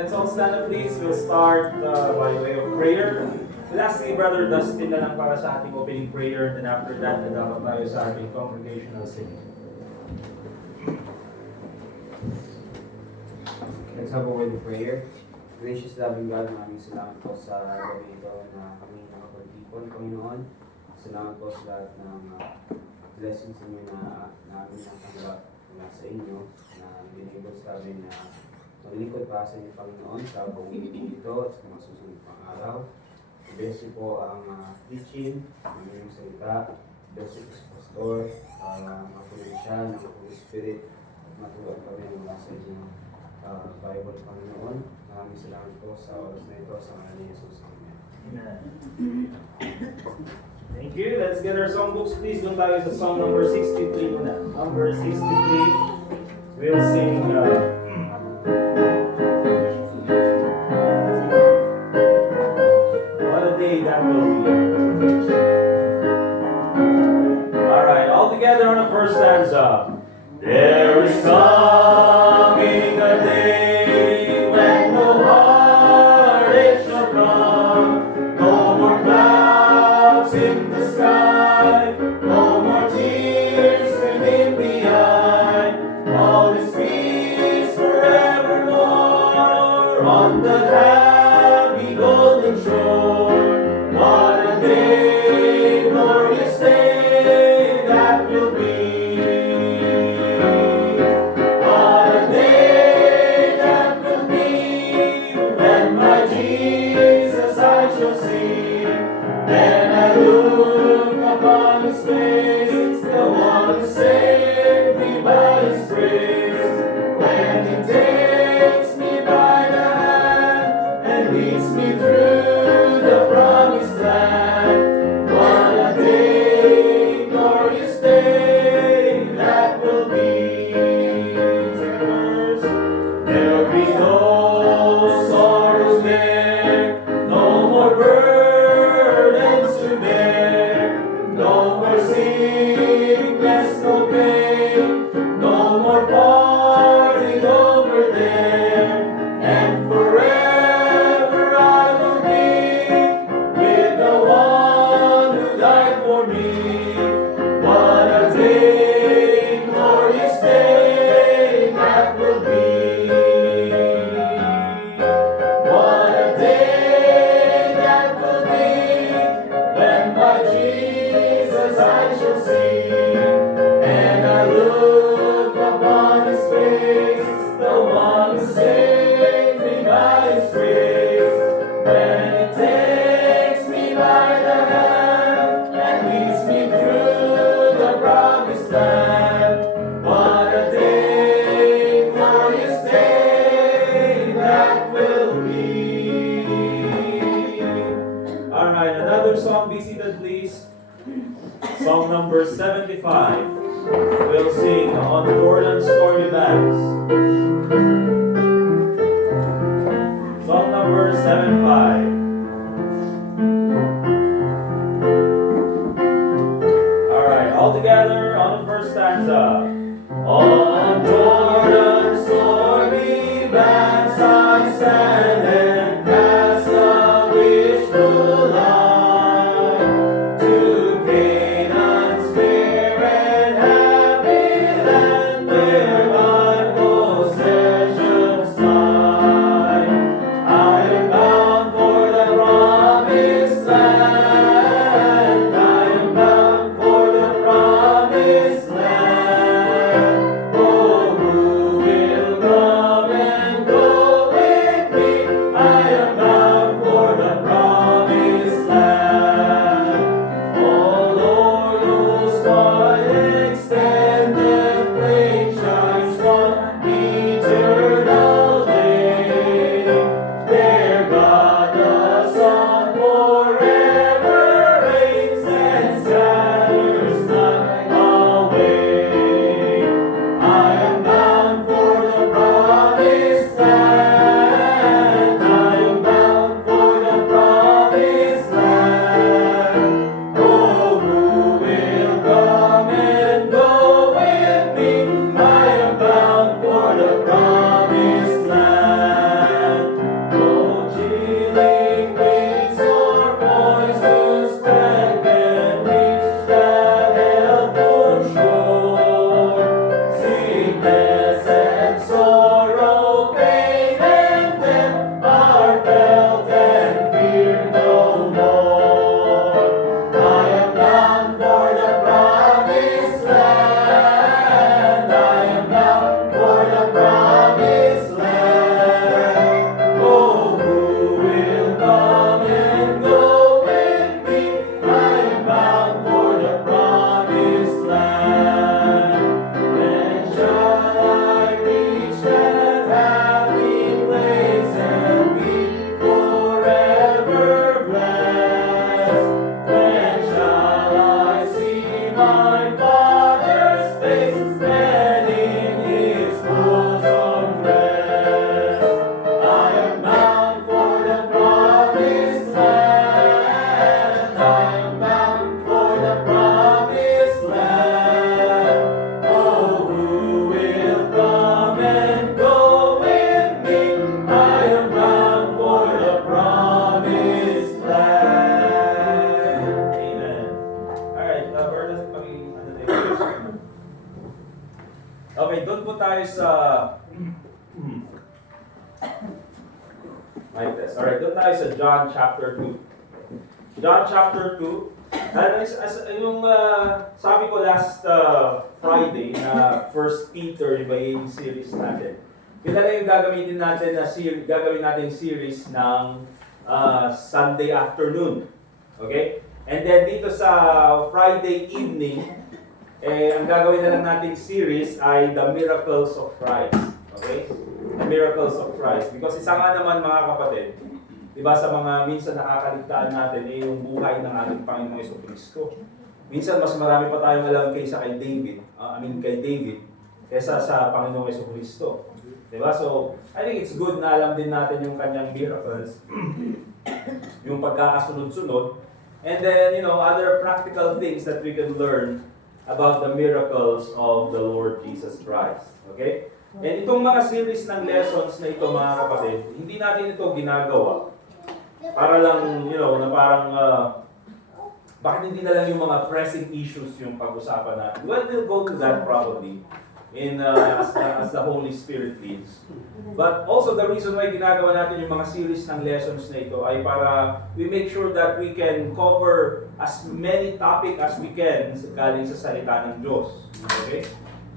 Let's all stand up please. We'll start by way of prayer. Lastly, Brother Dustin na lang para sa ating opening prayer, and then after that, nagdapat tayo sa ating congregational singing. Let's have a word of prayer. Gracious loving God, maraming salamat po sa gabi ito na kami nakapag-ipon, Panginoon. Salamat po sa lahat ng blessings ninyo na namin natanggap mula sa inyo, na binigay sa amin na maglingkod pa sa inyo, Panginoon, sa buong linggo ito at sa mga susunod pang araw. Bless you po ang teaching, ang inyong salita. Bless you po sa pastor, mapunin siya ng Holy Spirit at matuwag kami mula sa inyo. Bible, Panginoon. Maraming salamat po sa oras na ito sa ngalan ni Jesus. Amen. Thank you. Let's get our songbooks please. Doon tayo sa song number 63 muna. Number 63. We'll sing what a day that will be. Alright, all together on the first stanza. There is coming a day when no heartache shall come, no more clouds in the sky, no more tears streaming behind. All is peace forevermore on the happy golden shore. What a day! shall see. Then I look upon His face, the one who saved me by His grace. When He takes me by the hand and leads me through the promised land. What a day, glorious day that will be. Second verse. There'll be no sorrows there, no more burdens to bear, no more sickness, no pain, no more parting over there, and forever I will be with the one who died for me. What a day, glorious day that will be. What a day that will be, when my Jesus I shall see. And I look upon His face, the one who saved me by His grace. When He takes me by the hand and leads me through the promised land. What a day, glorious day that will be. Alright, another song, be seated please. Song number 75. We'll sing on Jordan's Stormy Banks. Song number 75. Alright, all together on the first stanza. On Jordan's stormy banks I stand and cast a wishful eye to Canaan's fair and happy land, where my possessions lie. I am bound for the promised land. I am bound for the promised land. Oh, who will come and go with me? I am bound for the promised land. Oh Lord, whose wide extended plain shines from eternal day. There God the Son forever reigns and scatters night away. I am bound for the promised land. I am bound for the promised land. Oh, who will come and go with me? I am bound for the promised land. No chilling winds or points to spread can reach that helpful shore. Sickness and sorrow, pain and death are felt and feared no more. I am bound for the promised land. I am bound for the promised land. Oh, who will come and go with me? I am bound for the promised land. When shall I reach that happy place and be forever blessed? When shall I see my Father's face and in His bosom rest? I am bound for the promised land. I am bound for the promised land. Oh, who will come and go with me? I am bound for the promised land. Amen. Alright, where does it Okay, doon po tayo sa mic test. Alright, doon tayo sa John chapter 2. John chapter 2. Yung sabi ko last Friday na First Peter, iba yung series natin. Yun na lang yung gagawin natin series ng Sunday afternoon. Okay? And then dito sa Friday evening, ang gagawin na lang nating series ay The Miracles of Christ. Okay? The Miracles of Christ. Because isa nga naman mga kapatid, diba sa mga minsan nakakaligtaan natin yung buhay ng ating Panginoong Jesucristo. Minsan mas marami pa tayong alam kaysa kay David, kay David, kaysa sa Panginoong Jesucristo. Diba? So, I think it's good na alam din natin yung kanyang miracles, yung pagkakasunod-sunod, and then, other practical things that we can learn about the miracles of the Lord Jesus Christ. Okay? And itong mga series ng lessons na ito, mga kapatid, hindi natin ito ginagawa para lang, na parang, bakit hindi na lang yung mga pressing issues yung pag-usapan natin? Well, we'll go to that probably as the Holy Spirit leads. But also the reason why ginagawa natin yung mga series ng lessons na ito ay para we make sure that we can cover as many topic as we can galing sa salita ng Diyos. Okay?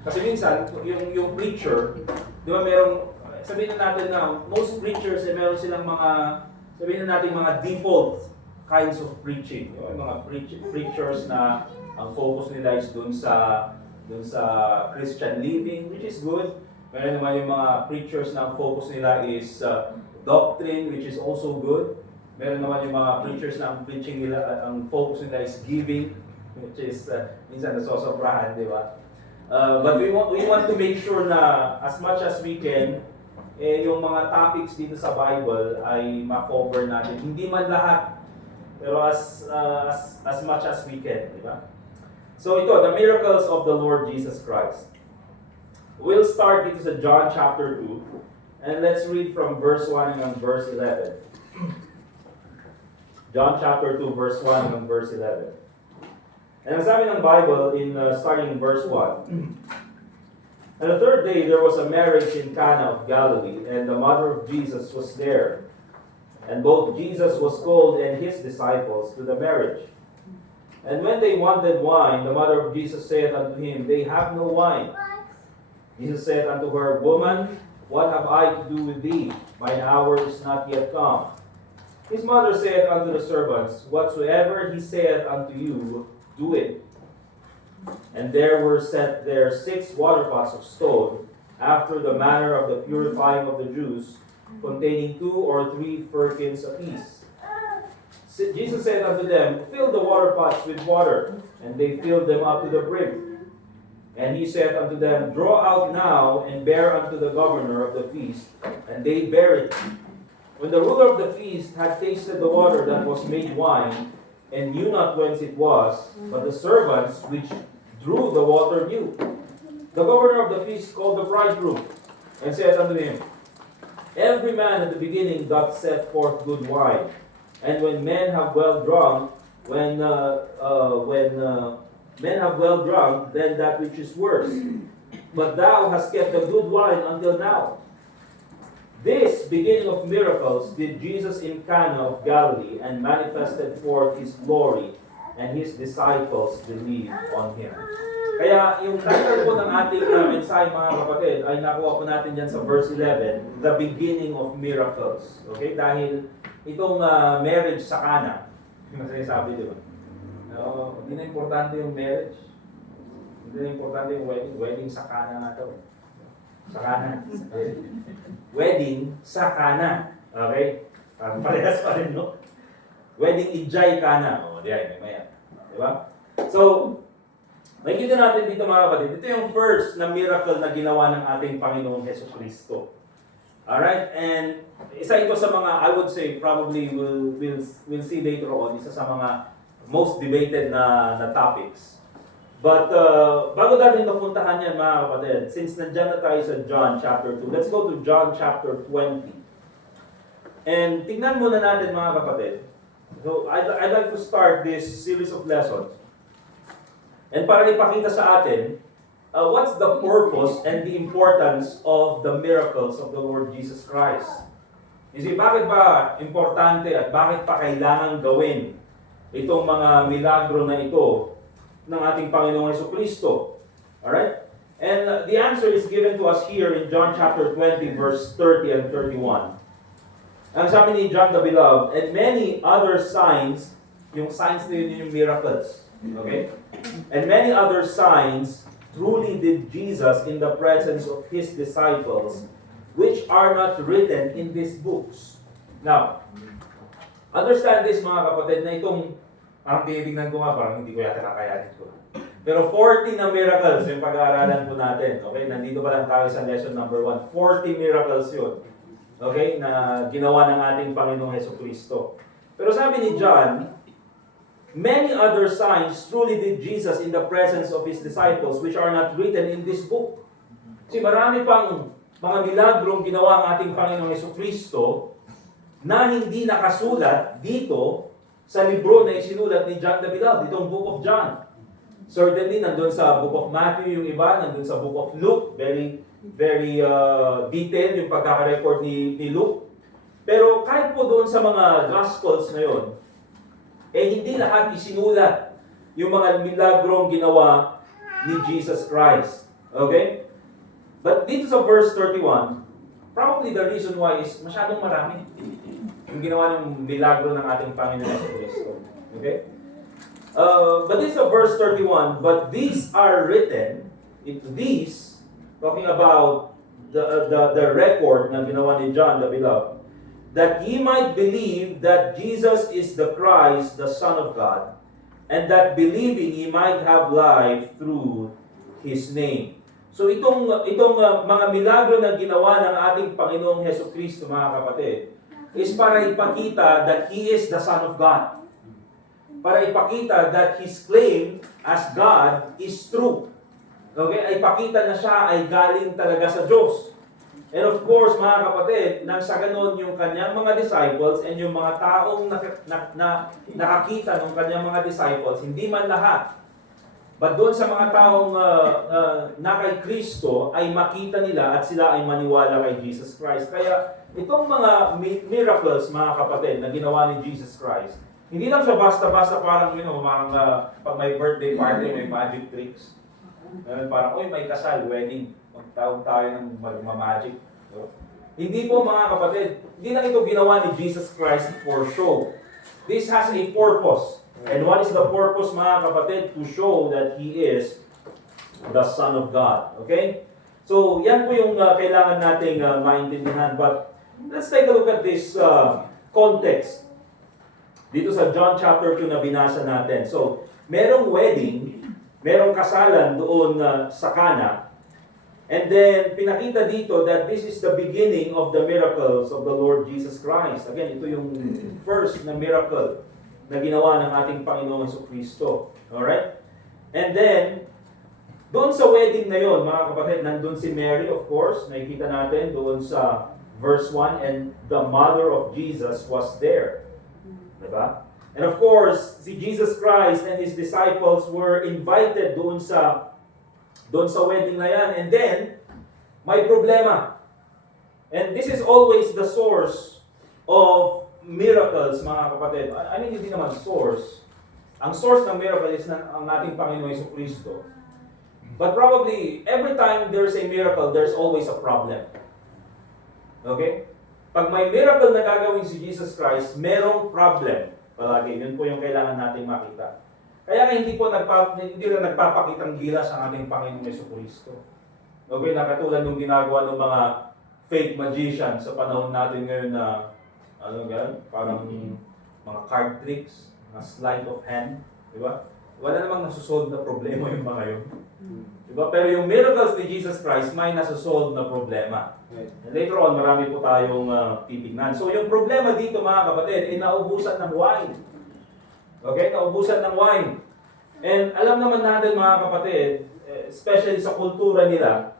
Kasi minsan, yung preacher, di ba sabihin na natin na most preachers meron silang sabihin na natin mga default kinds of preaching. Yung mga preachers na ang focus nila is dun sa Christian living, which is good. Meron naman yung mga preachers na ang focus nila is doctrine, which is also good. Meron naman yung mga preachers na ang focus nila is giving, which is minsan nasosobrahan, di ba? But we want to make sure na as much as we can, yung mga topics dito sa Bible ay ma-cover natin. Hindi man lahat, pero as much as we can, di ba? So ito, the miracles of the Lord Jesus Christ. We'll start dito sa John chapter 2, and let's read from verse 1 and verse 11. John chapter 2, verse 1 and verse 11. And ang sabi ng Bible, starting in verse 1, And the third day there was a marriage in Cana of Galilee, and the mother of Jesus was there. And both Jesus was called and his disciples to the marriage. And when they wanted wine, the mother of Jesus said unto him, They have no wine. Jesus said unto her, Woman, what have I to do with thee? Mine hour is not yet come. His mother said unto the servants, Whatsoever he saith unto you, do it. And there were set there 6 water pots of stone, after the manner of the purifying of the Jews, containing 2 or 3 firkins apiece. Jesus said unto them, Fill the water pots with water. And they filled them up to the brim. And he said unto them, Draw out now, and bear unto the governor of the feast. And they bare it. When the ruler of the feast had tasted the water that was made wine, and knew not whence it was, but the servants which drew the water knew. The governor of the feast called the bridegroom, and said unto him, Every man at the beginning doth set forth good wine. And when men have well drunk, men have well drunk, then that which is worse. But thou hast kept the good wine until now. This beginning of miracles did Jesus in Cana of Galilee, and manifested forth his glory, and his disciples believed on him. Kaya yung title po ng ating mensahe, mga kapatid, ay nakuha po natin dyan sa verse 11, the beginning of miracles. Okay? Dahil itong marriage sa Cana, yung sinasabi, di ba? Hindi na importante yung marriage. Hindi na importante yung wedding. Wedding sa Cana nga ito. Sa Cana. Wedding sa Cana. Okay? Parehas pa rin, no? Wedding Ijay Cana. O, diyan, may maya. Di ba? So, makikita natin dito mga kapatid, ito yung first na miracle na ginawa ng ating Panginoong Jesucristo. Alright? And isa ito sa mga, I would say, probably we'll see later on, isa sa mga most debated na topics. But bago natin napuntahan yan mga kapatid, since nandyan na tayo sa John chapter 2, let's go to John chapter 20. And tingnan muna natin mga kapatid. So, I'd like to start this series of lessons. And para ipakita sa atin, what's the purpose and the importance of the miracles of the Lord Jesus Christ? You see, bakit ba importante at bakit pa kailangan gawin itong mga milagro na ito ng ating Panginoong Jesucristo? Alright? And the answer is given to us here in John chapter 20, verse 30 and 31. Ang sabi ni John the Beloved, and many other signs, yung signs na yun yung miracles. Okay? And many other signs truly did Jesus in the presence of His disciples, which are not written in these books. Now, understand this mga kapatid, na itong, parang tinitignan ko nga, parang hindi ko yata kakayanin ko. Pero 40 na miracles yung pag-aaralan po natin. Okay? Nandito pa lang tayo sa lesson number 1. 40 miracles yun. Okay? Na ginawa ng ating Panginoong Jesucristo. Pero sabi ni John, many other signs truly did Jesus in the presence of His disciples, which are not written in this book. Kasi marami pang mga milagrong ginawa ng ating Panginoong Jesucristo na hindi nakasulat dito sa libro na isinulat ni John the Beloved, itong Book of John. Certainly, nandun sa Book of Matthew yung iba, nandun sa Book of Luke, very detailed yung pagkakarecord ni Luke. Pero kahit po doon sa mga Gospels na yun, hindi lahat isinulat yung mga milagrong ginawa ni Jesus Christ. Okay? But dito sa verse 31, probably the reason why is masyadong marami yung ginawa ng milagro ng ating Panginoon Kristo. Okay? But this is verse 31, but these are written, these, talking about the record na ginawa ni John the Beloved, that ye might believe that Jesus is the Christ, the Son of God, and that believing ye might have life through His name. So itong mga milagro na ginawa ng ating Panginoong Jesucristo, mga kapatid, is para ipakita that He is the Son of God. Para ipakita that His claim as God is true. Okay? Ay ipakita na siya ay galing talaga sa Diyos. And of course, mga kapatid, nang sa ganun yung kanyang mga disciples and yung mga taong nakakita ng kanyang mga disciples, hindi man lahat. But doon sa mga taong na kay Kristo ay makita nila at sila ay maniwala kay Jesus Christ. Kaya itong mga miracles, mga kapatid, na ginawa ni Jesus Christ, hindi lang siya basta-basta parang, pag may birthday party, may magic tricks. Parang, may kasal, wedding. Magtawag tayo ng magic. Hindi po mga kapatid, hindi lang ito ginawa ni Jesus Christ for show. This has a purpose. And what is the purpose, mga kapatid? To show that He is the Son of God. Okay? So, yan po yung kailangan nating maintindihan. But, let's take a look at this context. Dito sa John chapter 2 na binasa natin. So, merong wedding, merong kasalan doon sa Cana. And then, pinakita dito that this is the beginning of the miracles of the Lord Jesus Christ. Again, ito yung first na miracle na ginawa ng ating Panginoong Jesucristo. Alright? And then, doon sa wedding na yon, mga kapatid, nandun si Mary, of course. Nakikita natin doon sa verse 1, and the mother of Jesus was there. Diba? And of course, si Jesus Christ and His disciples were invited doon sa wedding na yan. And then, may problema. And this is always the source of miracles, mga kapatid. I mean, hindi naman source. Ang source ng miracle is ang ating Panginoon Jesucristo. But probably, every time there's a miracle, there's always a problem. Okay? Pag may miracle na gagawin si Jesus Christ, merong problem. Palagi, yun po yung kailangan nating makita. Kaya hindi lang nagpapakitang gilas ang ating Panginoong Jesucristo. Okay, na katulad ng ginagawa ng mga fake magician sa panahon natin ngayon na, parang mga card tricks, mga sleight of hand, di ba? Wala namang nasusolve na problema yung mga yun. Diba? Pero yung miracles ni Jesus Christ, may nasusolve na problema. And later on, marami po tayong titignan. So yung problema dito, mga kapatid, ay naubusan ng wine. Okay? Naubusan ng wine. And alam naman natin, mga kapatid, especially sa kultura nila,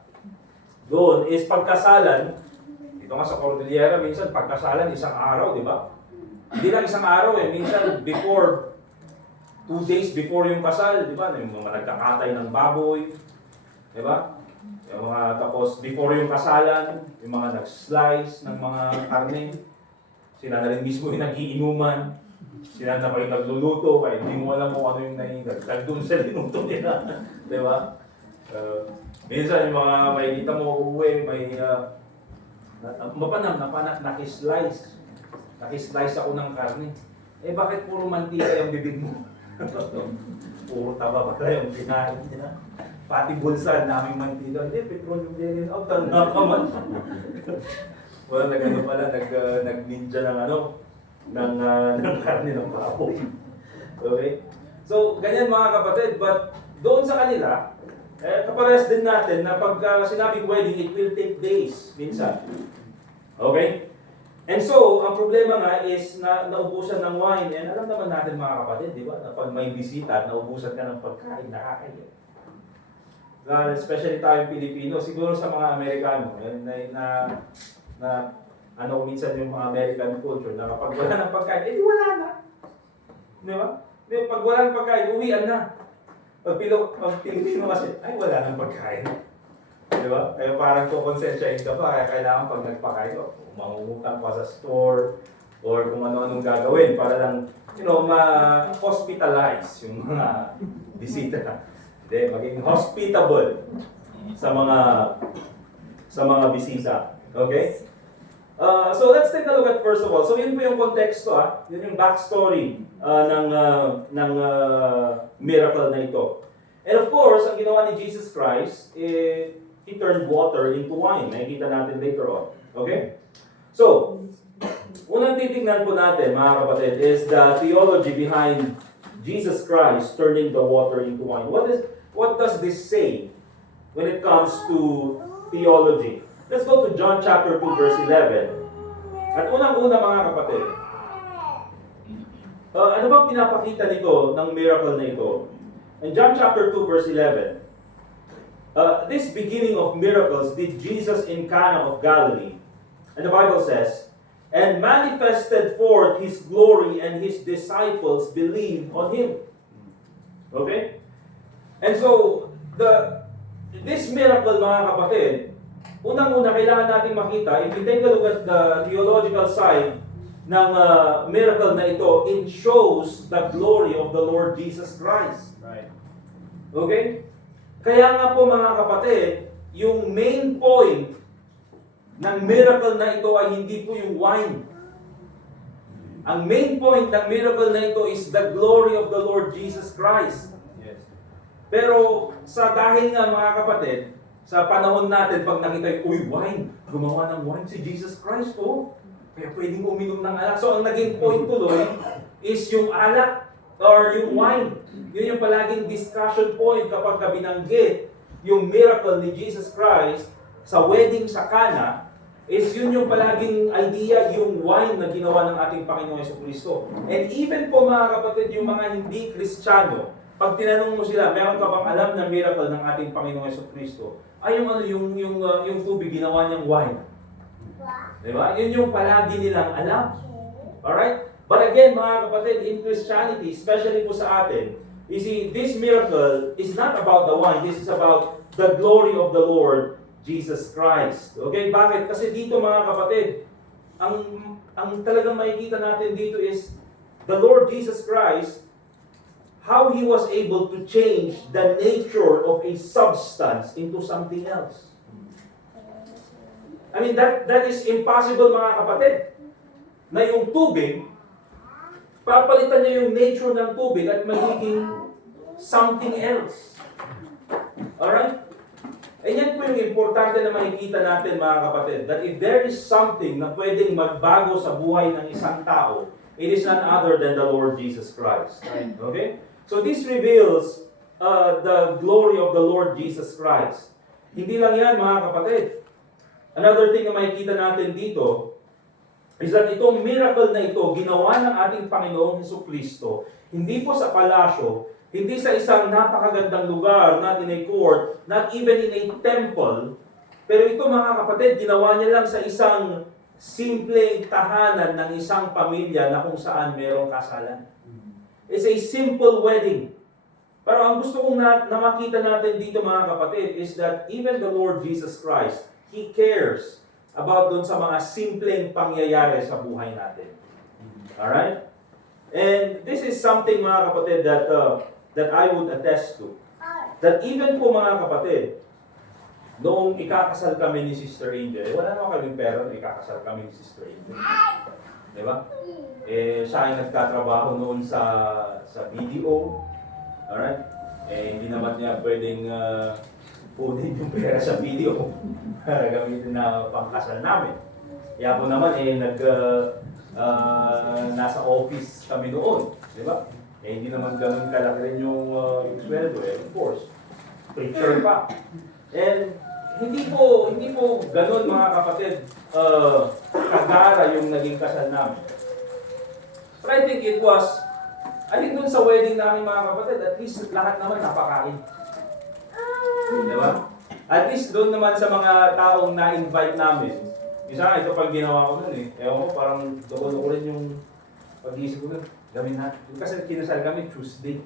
doon is pagkasalan. Dito nga sa Cordillera, minsan pagkasalan isang araw, di ba? Hindi lang isang araw minsan before 2 days before yung kasal, di ba? Yung mga nagkakatay ng baboy, di ba? Yung mga tapos before yung kasalan, yung mga nag-slice ng mga karne, sila na rin mismo yung nagiinuman, sila na pa yung nagluluto, kaya hindi mo alam kung ano yung nagdagdag doon sa linuto nila, di ba? Minsan yung mga makikita mo uuwi, may nakislice nakislice ako ng karne. Eh bakit puro mantika yung bibig mo? Puro taba pa tayo yung kinain niya. Pati bulsa, naming mantika. Hindi, petroleum jelly. Oh, tanda ka man. Well, nag-ano pala, nag-ninja ng ng karne ng baboy. Okay? So, ganyan mga kapatid. But doon sa kanila, kaparehas din natin na pag sinabing wedding, it will take days minsan. Okay? And so, ang problema nga is na naubusan ng wine. And alam naman natin mga kapatid, di ba? Na pag may bisita at naubusan ka ng pagkain, nakakaya. Especially tayong Pilipino, siguro sa mga Amerikano, na minsan yung mga American culture, na kapag wala ng pagkain, di wala na. Di ba? Pag wala ng pagkain, uwian na. Pag Pilipino kasi, ay wala ng pagkain. Di ba? Kaya parang kukonsensyahin ka pa, kaya kailangan pag nagpakain ko, mangungutang pa sa store, or kung ano-anong gagawin para lang, ma-hospitalize yung mga bisita. Hindi, maging hospitable sa mga bisita. Okay? So let's take a look at first of all. So yun po yung konteksto, yun yung backstory ng miracle na ito. And of course, ang ginawa ni Jesus Christ, He turned water into wine. Nakikita natin later on. Okay? So, unang titignan po natin, mga kapatid, is the theology behind Jesus Christ turning the water into wine. What does this say when it comes to theology? Let's go to John chapter 2 verse 11. At unang-una mga kapatid, ano bang pinapakita nito ng miracle na ito? In John chapter 2 verse 11, this beginning of miracles did Jesus in Cana of Galilee. And the Bible says, and manifested forth His glory, and His disciples believed on Him. Okay? And so, this miracle, mga kapatid, unang-una kailangan natin makita, if you take a look at the theological side ng miracle na ito, it shows the glory of the Lord Jesus Christ. Right. Okay? Kaya nga po mga kapatid, yung main point ng miracle na ito ay hindi po yung wine. Ang main point ng miracle na ito is the glory of the Lord Jesus Christ. Yes. Pero dahil nga mga kapatid, sa panahon natin pag nakita yung, wine, gumawa ng wine si Jesus Christ po. Kaya pwedeng uminom ng alak. So ang naging point tuloy is yung alak or yung wine. Yun yung palaging discussion point kapag binanggit yung miracle ni Jesus Christ sa wedding sa Cana, is yun yung palaging idea, yung wine na ginawa ng ating Panginoong Jesucristo. And even po mga kapatid, yung mga hindi Kristiyano, pag tinanong mo sila, meron ka bang alam na miracle ng ating Panginoong Jesucristo? Ay, yung tubig ginawa niyang wine. Diba? Yun yung palagi nilang alam. Alright? But again, mga kapatid, in Christianity, especially po sa atin, you see, this miracle is not about the wine. This is about the glory of the Lord Jesus Christ. Okay? Bakit? Kasi dito, mga kapatid, ang talagang makikita natin dito is the Lord Jesus Christ, how He was able to change the nature of a substance into something else. I mean, that is impossible, mga kapatid. Na yung tubig, papalitan niya yung nature ng tubig at magiging something else. Alright? And yan po yung importante na makikita natin, mga kapatid, that if there is something na pwedeng magbago sa buhay ng isang tao, it is none other than the Lord Jesus Christ. Okay? So this reveals the glory of the Lord Jesus Christ. Hindi lang yan, mga kapatid. Another thing na makikita natin dito is that itong miracle na ito, ginawa ng ating Panginoong Jesucristo, hindi po sa palasyo, hindi sa isang napakagandang lugar, not in a court, not even in a temple, pero ito mga kapatid, ginawa niya lang sa isang simpleng tahanan ng isang pamilya na kung saan merong kasalan. It's a simple wedding. Pero ang gusto kong na makita natin dito mga kapatid is that even the Lord Jesus Christ, He cares about dun sa mga simpleng pangyayari sa buhay natin. Alright? And this is something mga kapatid that I would attest to. That even po mga kapatid, noong ikakasal kami ni Sister Angel, wala naman kaming pera, ikakasal kami ni Sister Angel. Di ba? Siya ay nagtatrabaho noon sa BDO. Alright? Hindi naman niya pwedeng punin yung pera sa BDO para gamitin na pangkasal namin. Kaya po naman, nasa office kami noon. Di ba? Hindi naman ganun kalaki rin yung sweldo. Of course, preacher pa. And hindi po ganun mga kapatid, kagara yung naging kasal namin. But I think dun sa wedding namin mga kapatid, at least lahat naman napakain. Di ba? At least doon naman sa mga taong na-invite namin, isa nga, ito pag ginawa ko nun ewan ko, parang dugo rin yung pag-iisip ko nun. Gawin natin. Kasi kinasal kami Tuesday.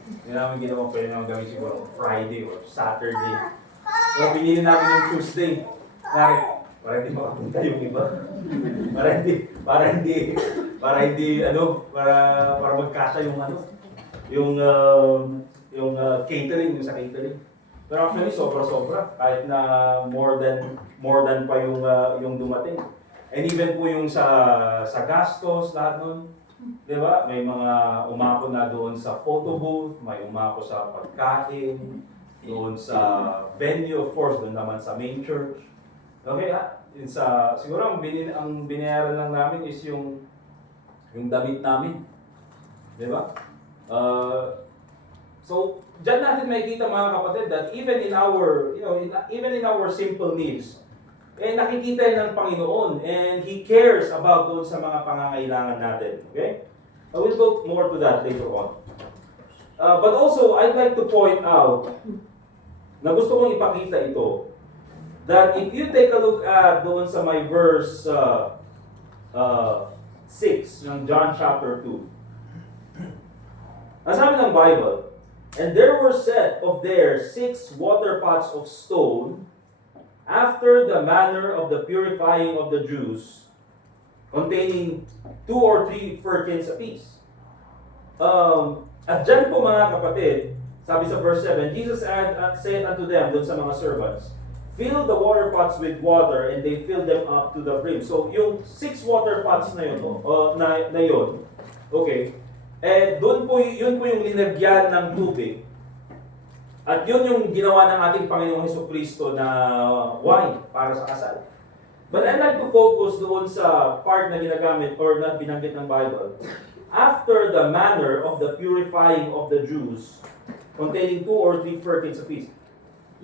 Hindi namin ginawa, pwede naman gawin siguro Friday or Saturday. So, pinili namin yung Tuesday. Para hindi makapunta yung iba. Para magkasya yung catering, yung sa catering. Pero actually, sobra-sobra. Kahit na more than pa yung dumating. And even po yung sa gastos, lahat nun. Di ba? May mga umako na doon sa photo booth, may umako sa pagkain, doon sa venue, of course, doon naman sa main church. Okay, siguro ang binayaran lang namin is yung damit namin. Di ba? So, dyan natin makikita mga kapatid that even in our simple needs, nakikita yan ng Panginoon and He cares about doon sa mga pangangailangan natin. Okay? I will go more to that later on. But also, I'd like to point out na gusto kong ipakita ito that if you take a look at doon sa my verse 6 ng John chapter 2. Ang sabi ng Bible, and there were set of there 6 water pots of stone after the manner of the purifying of the Jews, containing 2 or 3 firkins apiece. At dyan po mga kapatid, sabi sa verse 7, Jesus said unto them, doon sa mga servants, fill the water pots with water, and they filled them up to the brim. So, yung 6 water pots na yun, na yun, okay, yun po yung linagyan ng tubig. At yun yung ginawa ng ating Panginoong Hesukristo na wine para sa kasal. But I'd like to focus doon sa part na ginagamit or na binanggit ng Bible. After the manner of the purifying of the Jews, containing 2 or 3 firkins apiece.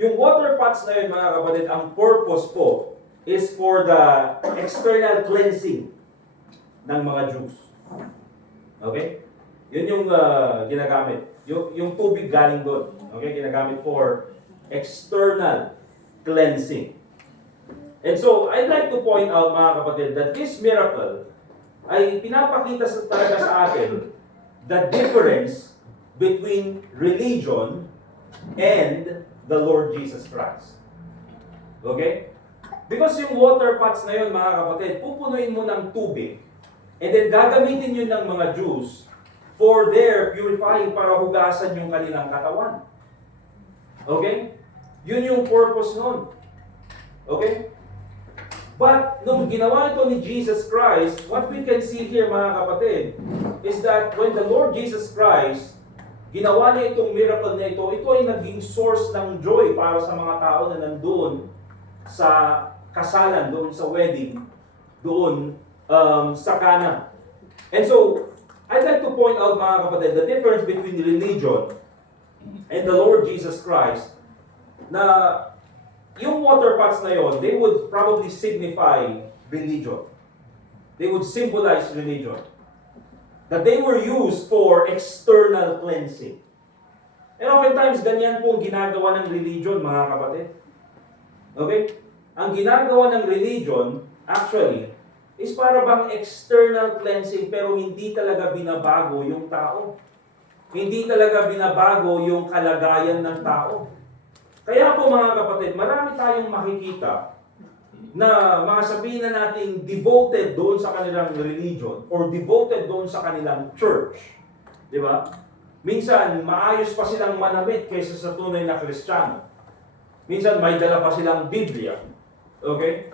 Yung water pots na yun, mga kapatid, ang purpose po is for the external cleansing ng mga Jews. Okay? Yun yung ginagamit. Yung tubig galing doon. Okay? Ginagamit for external cleansing. And so, I'd like to point out, mga kapatid, that this miracle ay pinapakita talaga sa atin the difference between religion and the Lord Jesus Christ. Okay? Because yung water pots na yun, mga kapatid, pupunuin mo ng tubig and then gagamitin yun ng mga Jews for their purifying para hugasan yung kanilang katawan. Okay? Yun yung purpose nun. Okay? But nung ginawa ito ni Jesus Christ, what we can see here, mga kapatid, is that when the Lord Jesus Christ ginawa niya itong miracle na ito ay naging source ng joy para sa mga tao na nandoon sa kasalan, doon sa wedding, doon sa Cana. And so, I'd like to point out, mga kapatid, the difference between religion and the Lord Jesus Christ, na yung water pots na yon, they would probably signify religion. They would symbolize religion. That they were used for external cleansing. And oftentimes, ganyan po ang ginagawa ng religion, mga kapatid. Okay? Ang ginagawa ng religion, actually, is para bang external cleansing, pero hindi talaga binabago yung tao. Hindi talaga binabago yung kalagayan ng tao. Kaya po, mga kapatid, marami tayong makikita na mga sabihin na nating devoted doon sa kanilang religion or devoted doon sa kanilang church. Di ba? Minsan, maayos pa silang manamit kaysa sa tunay na Kristiyano. Minsan, may dala pa silang Biblia. Okay?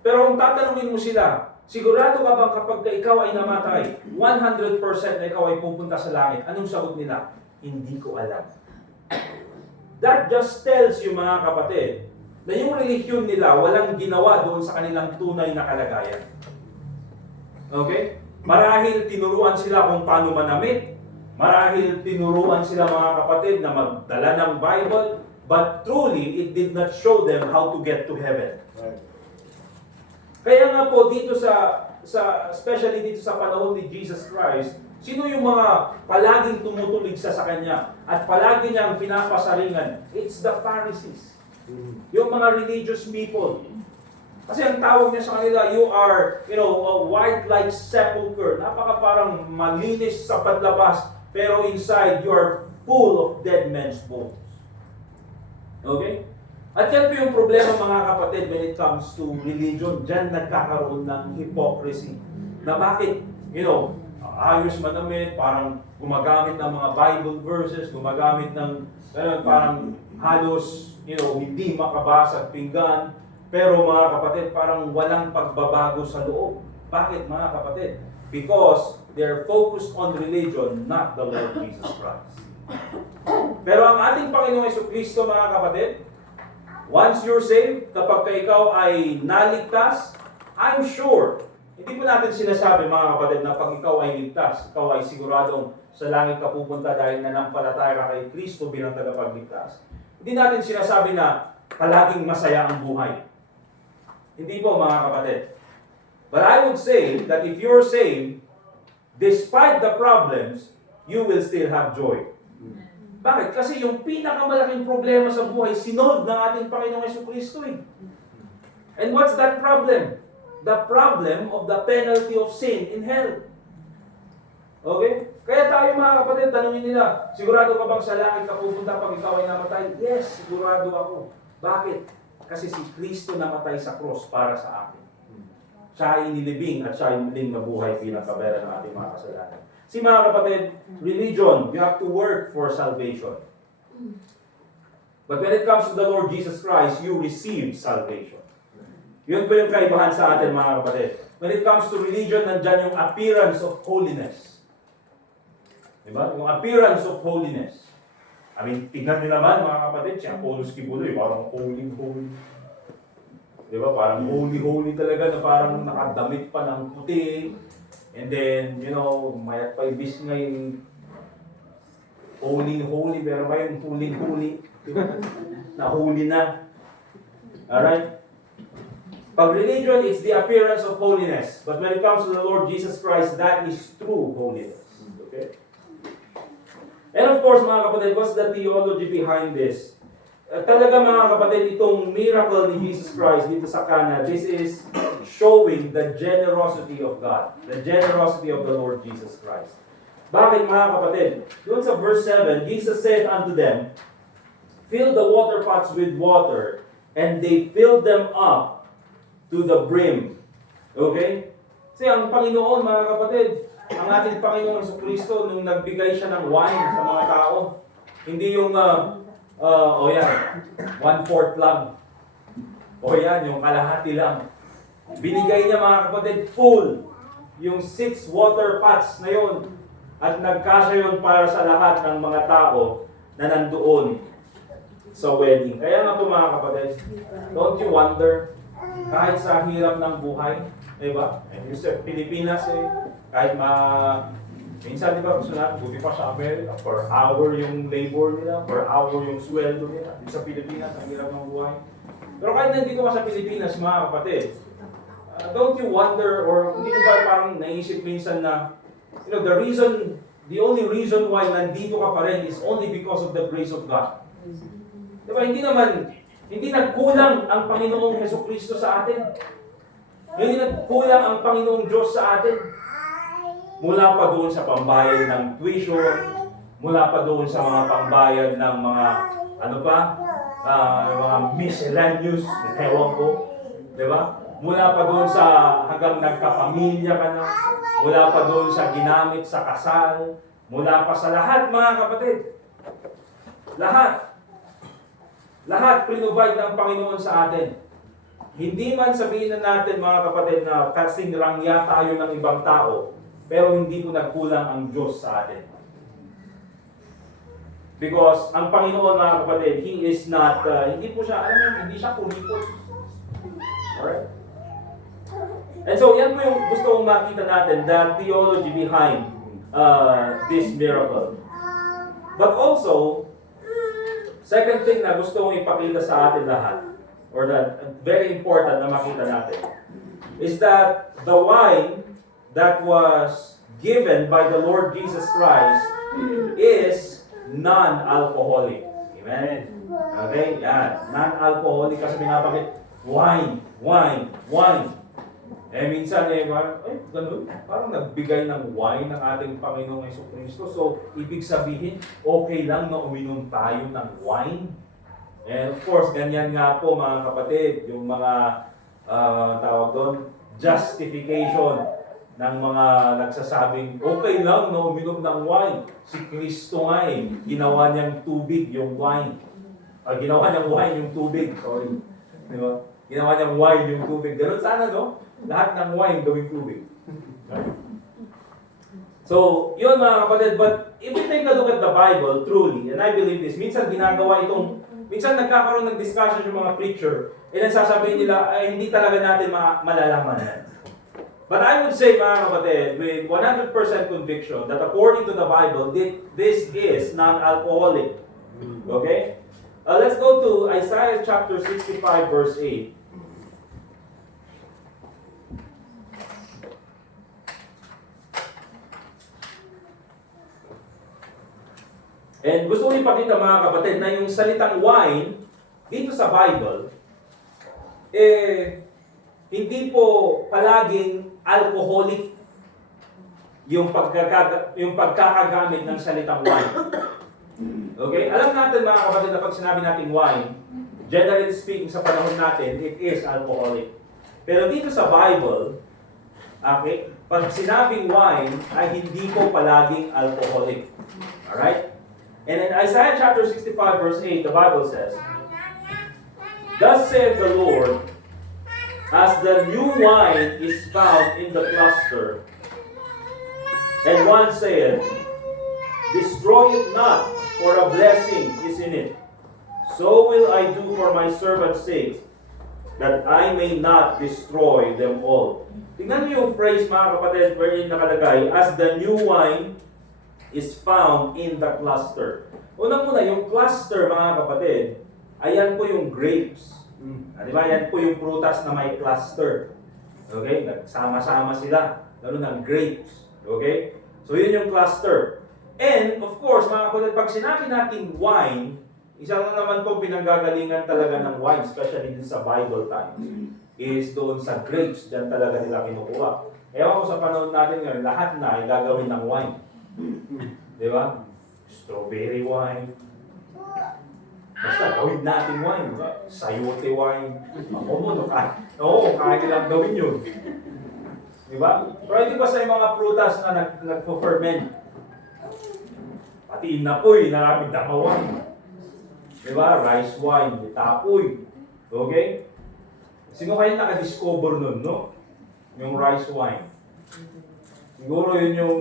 Pero kung tatanungin mo sila, sigurado ka bang kapag ikaw ay namatay, 100% na ikaw ay pupunta sa langit? Anong sagot nila? Hindi ko alam. That just tells you, mga kapatid, na yung relihiyon nila walang ginawa doon sa kanilang tunay na kalagayan. Okay? Marahil tinuruan sila kung paano manamit. Marahil tinuruan sila, mga kapatid, na magdala ng Bible. But truly, it did not show them how to get to heaven. Kaya nga po dito especially dito sa panahon ni Jesus Christ, sino yung mga palaging tumutulig sa Kanya at palagi niyang pinapasaringan? It's the Pharisees. Yung mga religious people. Kasi ang tawag niya sa kanila, you are, a white like sepulcher. Napaka parang malinis sa panlabas, pero inside you are full of dead men's bones. Okay? At yan po yung problema, mga kapatid, when it comes to religion. Diyan nagkakaroon ng hypocrisy. Na bakit, ayos manamit, parang gumagamit ng mga Bible verses, gumagamit ng, parang halos, hindi makabasa at pinggan. Pero mga kapatid, parang walang pagbabago sa loob. Bakit, mga kapatid? Because they're focused on religion, not the Lord Jesus Christ. Pero ang ating Panginoong Jesucristo, mga kapatid, once you're saved, kapag ikaw ay naligtas, I'm sure, hindi po natin sinasabi, mga kapatid, na pag ikaw ay ligtas, ikaw ay siguradong sa langit ka pupunta dahil nanampalataya ka kay Kristo bilang tagapagligtas. Hindi natin sinasabi na palaging masaya ang buhay. Hindi po, mga kapatid. But I would say that if you're saved, despite the problems, you will still have joy. Bakit? Kasi yung pinakamalaking problema sa buhay, sinolve ng ating Panginoong Jesucristo eh. And what's that problem? The problem of the penalty of sin in hell. Okay? Kaya tayo, mga kapatid, tanungin nila, sigurado ka bang sa langit ka pupunta pag ikaw ay namatay? Yes, sigurado ako. Bakit? Kasi si Kristo namatay sa cross para sa akin. Siya ay inilibing at siya ay muling nabuhay bilang kabayaran ng ating mga kasalanan. Si mga kapatid, religion, you have to work for salvation. But when it comes to the Lord Jesus Christ, you receive salvation. Yun po yung kaibahan sa atin, mga kapatid. When it comes to religion, nandyan yung appearance of holiness. Diba? Yung appearance of holiness. I mean, tignan nyo naman, mga kapatid, si Apollos Kibuloy, parang holy. Diba? Parang holy talaga, na parang nakadamit pa ng puti. And then, mayat pa ibis ngayon, holy, pero ngayon huli, nahuli na. Alright? Pag religion, it's the appearance of holiness. But when it comes to the Lord Jesus Christ, that is true holiness. Okay? And of course, mga kapatid, what's the theology behind this? Talaga, mga kapatid, itong miracle ni Jesus Christ dito sa Cana, this is showing the generosity of God, the generosity of the Lord Jesus Christ. Bakit, mga kapatid? Doon sa verse 7, Jesus said unto them, fill the water pots with water, and they filled them up to the brim. Okay? Kasi ang Panginoon, mga kapatid, ang ating Panginoong Jesucristo, nung nagbigay siya ng wine sa mga tao, hindi yung, 1/4 lang. Yung kalahati lang. Binigay niya, mga kapatid, full. Yung 6 water pots na yun. At nagkasya yun para sa lahat ng mga tao na nandoon sa wedding. Kaya nga po, mga kapatid, don't you wonder, kahit sa hirap ng buhay, diba? Yung sa Pilipinas, kahit minsan, diba, gusto natin, buti pa sa Amerika, per hour yung labor nila, per hour yung sweldo nila. Sa Pilipinas, ang hirap ng buhay. Pero kahit nandito ka sa Pilipinas, mga kapatid, don't you wonder, or hindi ko ba parang naisip minsan na, the only reason why nandito ka pa rin is only because of the grace of God. Diba, hindi nagkulang ang Panginoong Jesucristo sa atin. Hindi nagkulang ang Panginoong Diyos sa atin. Mula pa doon sa pambayad ng tuition, mula pa doon sa mga pambayad ng mga, mga miscellaneous, ewan ko, di ba? Mula pa doon sa hanggang nagkapamilya ka na, mula pa doon sa ginamit sa kasal, mula pa sa lahat, mga kapatid. Lahat. Lahat provide ng Panginoon sa atin. Hindi man sabihin na natin mga kapatid na kasing rangya tayo ng ibang tao, pero hindi po nagkulang ang Diyos sa atin. Because ang Panginoon mga kapatid, He is not, hindi po siya, alam mo, hindi siya kuripot. Alright? And so yan po yung gusto kong makita natin, the theology behind this miracle. But also, second thing na gusto kong ipakita sa atin lahat, or that very important na makita natin, is that the wine that was given by the Lord Jesus Christ is non-alcoholic. Amen? Okay? Yan. Non-alcoholic kasi binabagit, wine, wine, wine. Eh minsan ganun, parang nagbigay ng wine ng ating Panginoong Jesucristo. So, ibig sabihin, okay lang na uminom tayo ng wine. And of course, ganyan nga po mga kapatid, yung mga tawag doon, justification ng mga nagsasabing, okay lang na uminom ng wine. Si Kristo nga ginawa niyang tubig yung wine. Ginawa niyang wine yung tubig, sorry. Di ba? Ginawa niyang wine yung tubig. Ganun sana, no? Lahat ng wine gawing tubig. So, yun mga kapatid, but if we take a look at the Bible, truly, and I believe this, minsan ginagawa itong, minsan nagkakaroon ng discussion yung mga preacher, and then sasabihin nila, ay hindi talaga natin malalaman yan. But I would say mga kapatid, with 100% conviction, that according to the Bible, this is non-alcoholic. Okay? Let's go to Isaiah chapter 65 verse 8. And gusto ko ipakita mga kapatid na yung salitang wine dito sa Bible, hindi po palaging alcoholic yung pagkakagamit ng salitang wine. Okay? Alam natin mga kapatid na pag sinabi natin wine, generally speaking sa panahon natin, it is alcoholic. Pero dito sa Bible, okay, pag sinabing wine ay hindi po palaging alcoholic. Alright? And in Isaiah chapter 65 verse 8, the Bible says, "Thus saith the Lord, as the new wine is found in the cluster, and one saith, destroy it not, for a blessing is in it. So will I do for my servant's sake, that I may not destroy them all." Tingnan niyo yung phrase mga kapatid wherein nakalagay, as the new wine is found in the cluster. Unang-una, yung cluster mga kapatid, ayan po yung grapes. Di ba? Yan po yung prutas na may cluster. Okay? Nagsama-sama sila. Lalo ng grapes. Okay? So yun yung cluster. And of course, mga kapatid, pag sinabi natin wine, isa lang naman po pinanggagalingan talaga ng wine, especially din sa Bible times, is doon sa grapes. Diyan talaga nila kinukuha. Ewan ko sa panahon natin ngayon, lahat na ay gagawin ng wine. Di ba? Strawberry wine. Basta gawin natin wine. Sayote wine. Ako mo, kaya nilang gawin yun. Di ba? Pwede pa sa mga prutas na nagpo-ferment. Pati inapoy, naraming dakawan. Di ba? Rice wine, tapoy. Okay? Sino kayo nakadiscover nun, no? Yung rice wine. Siguro yun yung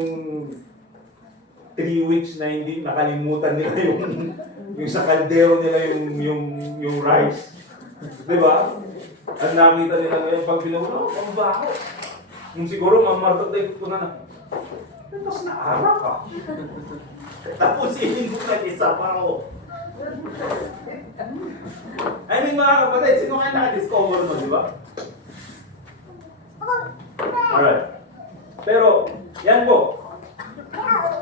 3 weeks na hindi nakalimutan nila yung sa kaldero nila yung rice. Di ba? Ang nakita nila ngayon pag binulo, ang baho. Yung siguro mamartot na ito na tapos naarak ka. Tapos hindi ko na isa pa ako. I mean mga kapatid, sino kayo nakadiscover mo, di ba? Alright. Pero, yan po.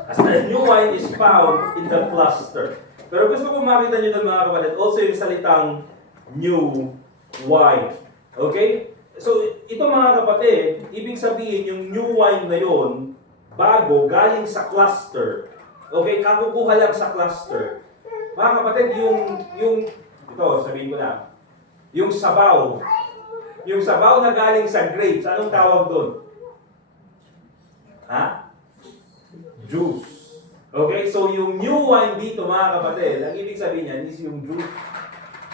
As the new wine is found in the cluster. Pero gusto ko makita nyo doon mga kapatid, also yung salitang new wine. Okay? So, ito mga kapatid, ibig sabihin yung new wine na yon bago, galing sa cluster. Okay? Kakukuha lang sa cluster. Mga kapatid, ito, sabihin ko na, yung sabaw na galing sa grapes, anong tawag doon? Ha? Juice. Okay? So, yung new wine dito, mga kapatid, ang ibig sabihin niyan is yung juice.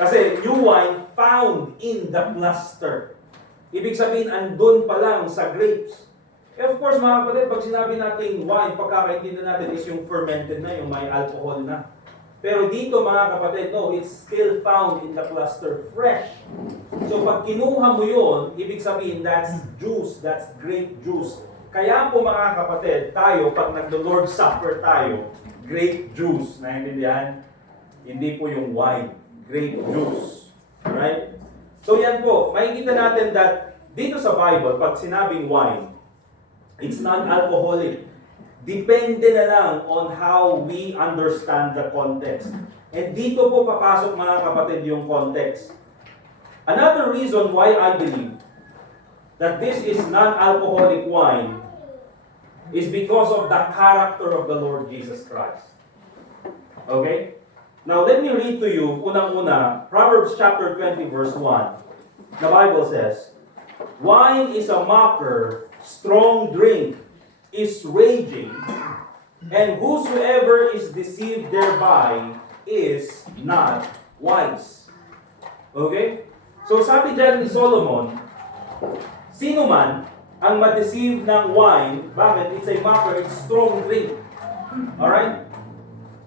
Kasi new wine found in the cluster. Ibig sabihin, andun pa lang sa grapes. Eh of course, mga kapatid, pag sinabi nating wine, pagkakaintindi natin is yung fermented na, yung may alcohol na. Pero dito, mga kapatid, no, it's still found in the cluster fresh. So pag kinuha mo yun, ibig sabihin, that's juice, that's grape juice. Kaya po mga kapatid, tayo, pag nagdo-Lord Supper tayo, grape juice, naiintindihan? Hindi po yung wine, grape juice. Alright? So yan po, makikita natin that dito sa Bible, pag sinabing wine, it's non-alcoholic. Depende na lang on how we understand the context. And dito po papasok mga kapatid yung context. Another reason why I believe that this is non-alcoholic wine is because of the character of the Lord Jesus Christ. Okay? Now let me read to you, unang-una, Proverbs chapter 20 verse 1. The Bible says, "Wine is a mocker, strong drink is raging, and whosoever is deceived thereby is not wise." Okay? So sabi dyan ni Solomon, sino man ang ma-deceive ng wine, bakit? It's a mocker, it's strong drink. Alright?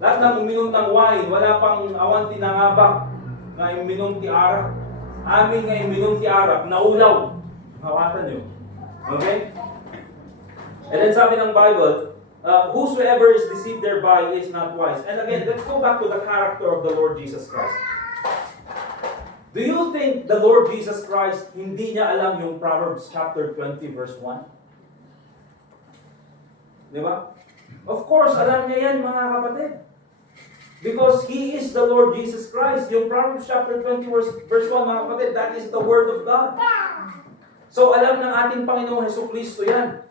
Lahat ng uminom ng wine, wala pang awan tinangabak na uminom ti arak. Amin nga uminom ti arak, naulaw. Hawatan nyo. Okay? And then sabi ng Bible, whosoever is deceived thereby is not wise. And again, let's go back to the character of the Lord Jesus Christ. Do you think the Lord Jesus Christ, hindi niya alam yung Proverbs chapter 20 verse 1? Di ba? Of course, alam niya yan mga kapatid. Because He is the Lord Jesus Christ. Yung Proverbs chapter 20 verse 1 mga kapatid, that is the Word of God. So alam ng ating Panginoong Hesukristo yan.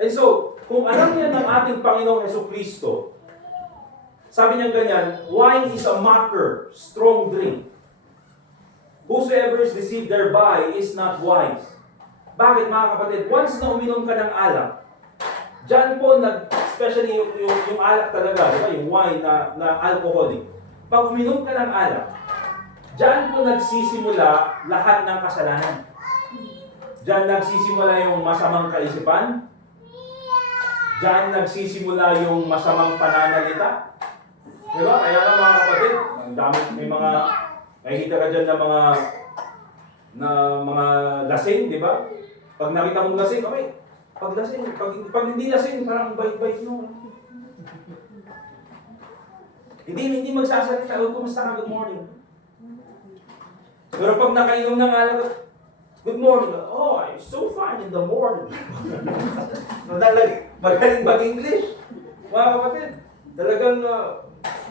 And so, kung alam niya ng ating Panginoong Hesukristo, sabi niya ganyan, wine is a mocker, strong drink. Whosoever is deceived thereby is not wise. Bakit mga kapatid? Once na uminom ka ng alak, dyan po, especially yung alak talaga, diba? Yung wine na alcoholic. Pag uminom ka ng alak, dyan po nagsisimula lahat ng kasalanan. Dyan nagsisimula yung masamang kaisipan. Dyan nagsisimula yung masamang pananalita. Diba? Kaya nga mga kapatid, ang dami, makikita ka dyan na mga lasing, di ba? Pag nakita mong lasing, okay. Pag lasing, pag hindi lasing, parang bait-bait mo. Hindi magsasalita, oh, kumusta ka, good morning. Pero pag nakainom ng alak, good morning, oh, I'm so fine in the morning. Magaling mag-English. Mga kapatid, talagang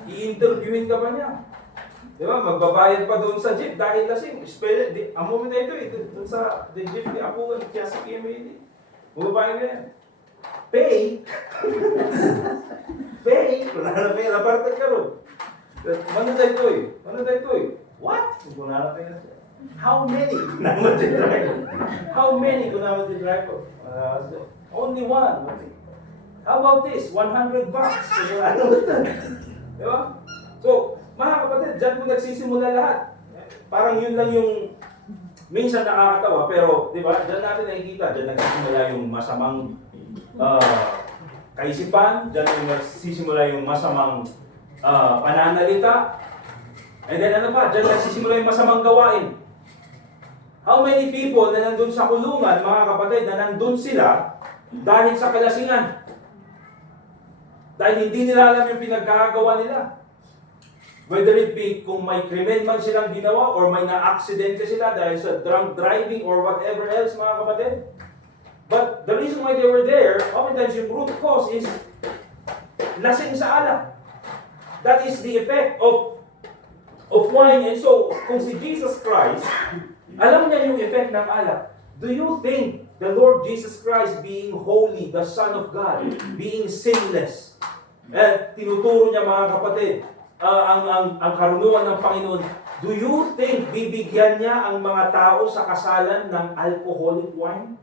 i-interviewin ka pa niya. Di ba? Magbabayad pa doon sa jeep dahil lasing. Ang moment na ito, doon sa jeep ni Apo, kaya sa PMAD. Magbabayad ka yan. Pay. Kung nanapay, napartag ka ron. Ano tayo eh? What? Kung nanapay na siya. How many? Kung naman din drive ko? Only one. How about this? $100. Di ba? So, mga kapatid, dyan po nagsisimula lahat. Parang yun lang yung minsan nakakatawa, pero di ba, dyan natin nakikita, dyan nagsisimula yung masamang kaisipan, dyan nagsisimula yung masamang pananalita, and then ano pa, dyan nagsisimula yung masamang gawain. How many people na nandun sa kulungan, mga kapatid, na nandun sila dahil sa kalasingan? Dahil hindi nila alam yung pinagkakagawa nila. Whether it be kung may krimen man silang ginawa or may na-aksidente sila dahil sa drunk driving or whatever else, mga kapatid. But the reason why they were there, oftentimes yung root cause is lasing sa alak. That is the effect of wine. And so, kung si Jesus Christ, alam niya yung effect ng alak. Do you think the Lord Jesus Christ being holy, the Son of God, being sinless, tinuturo niya mga kapatid, ang karunungan ng Panginoon, do you think bibigyan niya ang mga tao sa kasalan ng alcoholic wine?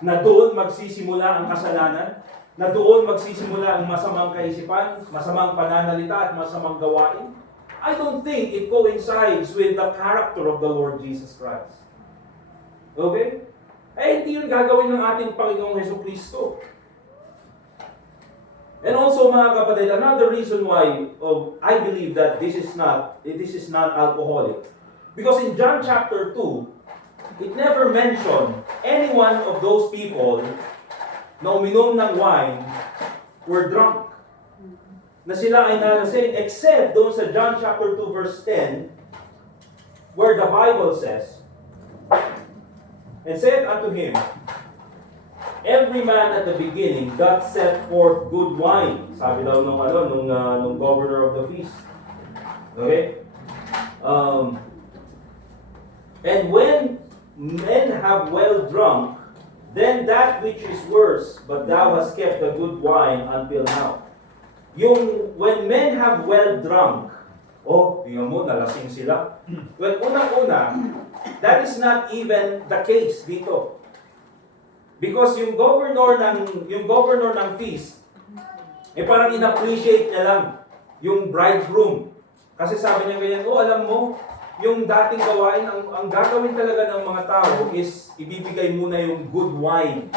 Na doon magsisimula ang kasalanan? Na doon magsisimula ang masamang kaisipan, masamang pananalita at masamang gawain? I don't think it coincides with the character of the Lord Jesus Christ. Okay? Eh, hindi yun gagawin ng ating Panginoong Hesukristo. And also, mga kapatid, another reason why I believe that this is not alcoholic. Because in John chapter 2, it never mentioned any one of those people na uminom ng wine were drunk. Na sila ay nalasing, except doon sa John chapter 2 verse 10, where the Bible says, and said unto him, every man at the beginning doth set forth good wine. Sabi daw nung governor of the feast. Okay? And when men have well drunk, then that which is worse, but thou hast kept the good wine until now. Yung when men have well drunk, tingnan mo, nalasing sila. Well, unang-una, that is not even the case dito. Because yung governor ng feast, parang in-appreciate niya lang yung bridegroom. Kasi sabi niya ganyan, alam mo, yung dating gawain, ang gagawin talaga ng mga tao is ibibigay muna yung good wine.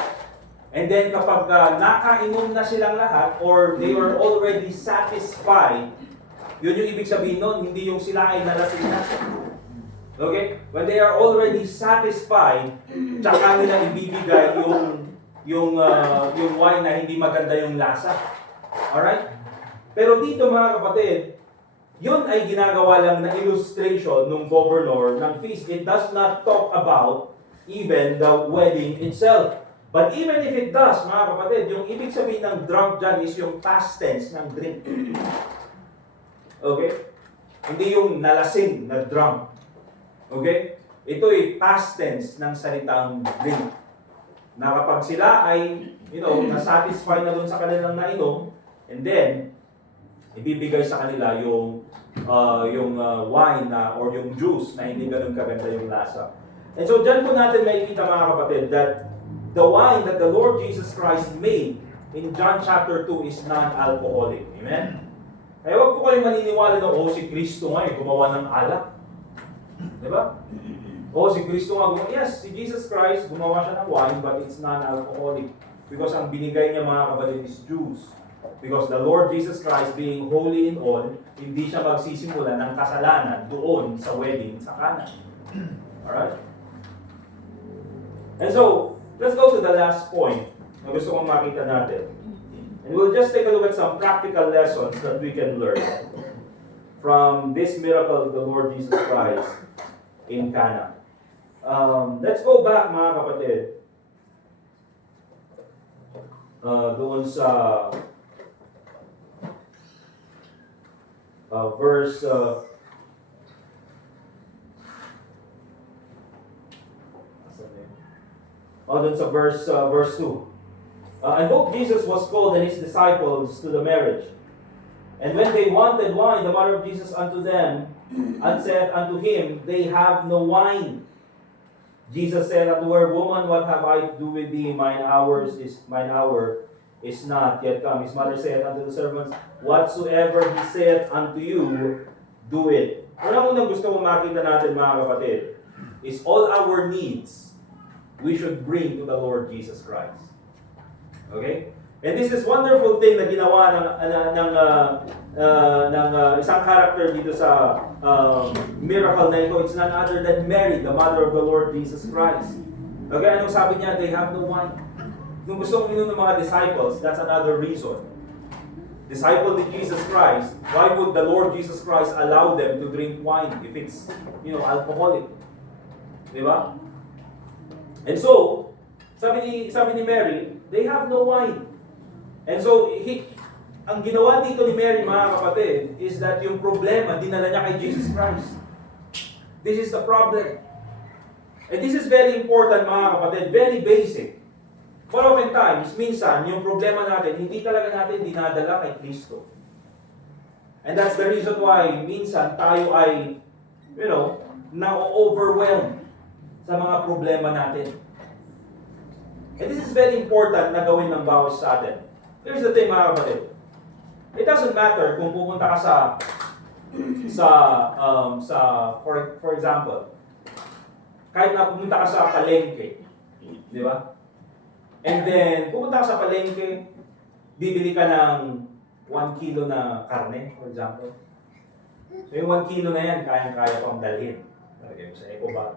And then kapag nakainom na silang lahat or they were already satisfied, yun yung ibig sabihin nun, hindi yung sila ay nalasing na. Okay? When they are already satisfied, tsaka nila ibibigay yung wine na hindi maganda yung lasa. Alright? Pero dito mga kapatid, yun ay ginagawa lang na illustration ng governor ng feast. It does not talk about even the wedding itself. But even if it does, mga kapatid, yung ibig sabihin ng drunk dyan is yung past tense ng drink. Okay? Hindi yung nalasing na drunk. Okay? Ito ay past tense ng salitang drink. Na kapag sila ay, nasatisfy na dun sa kanilang nainom, and then, ibibigay sa kanila yung wine or yung juice na hindi ganun kaganda yung lasa. And so, dyan po natin makikita mga kapatid that the wine that the Lord Jesus Christ made in John chapter 2 is non-alcoholic. Amen? Kaya huwag po kayo maniniwala na, si Kristo nga gumawa ng alak. Diba? Si Kristo nga gumawa. Yes, si Jesus Christ gumawa siya ng wine but it's non-alcoholic. Because ang binigay niya mga kapatid is juice. Because the Lord Jesus Christ being holy in all, hindi siya magsisimula ng kasalanan doon sa wedding sa Cana. Alright? And so, let's go to the last point na gusto kong makita natin. And we'll just take a look at some practical lessons that we can learn from this miracle of the Lord Jesus Christ in Cana. Let's go back mga kapatid doon sa verse doon sa verse 2. I hope Jesus was called and his disciples to the marriage. And when they wanted wine, the mother of Jesus unto them, and said unto him, they have no wine. Jesus said unto her, Woman, what have I to do with thee? Mine hour is not yet come. His mother said unto the servants, Whatsoever he saith unto you, do it. Unang gusto kong makita natin mga kapatid, is all our needs we should bring to the Lord Jesus Christ. Okay? And this is wonderful thing na ginawa ng isang character dito sa miracle na ito. It's none other than Mary, the mother of the Lord Jesus Christ. Okay, anong sabi niya? They have no wine. Kung gusto mong inom ng mga disciples, that's another reason. Disciple ni Jesus Christ, why would the Lord Jesus Christ allow them to drink wine if it's, alcoholic? Diba? And so, sabi ni Mary, they have no wine. And so, ang ginawa dito ni Mary, mga kapatid, is that yung problema, dinala niya kay Jesus Christ. This is the problem. And this is very important, mga kapatid, very basic. For oftentimes, minsan, yung problema natin, hindi talaga natin dinadala kay Kristo. And that's the reason why, minsan, tayo ay, na-overwhelmed sa mga problema natin. And this is very important na gawin ng bawat sa atin. Here's the thing mga kapatid. It doesn't matter kung pupunta ka sa for example, kahit na pumunta ka sa palengke, di ba? And then, pumunta ka sa palengke, bibili ka ng 1 kilo na karne, for example. So yung 1 kilo na yan, kayang-kaya pang dalhin. Lagay mo sa eco bag.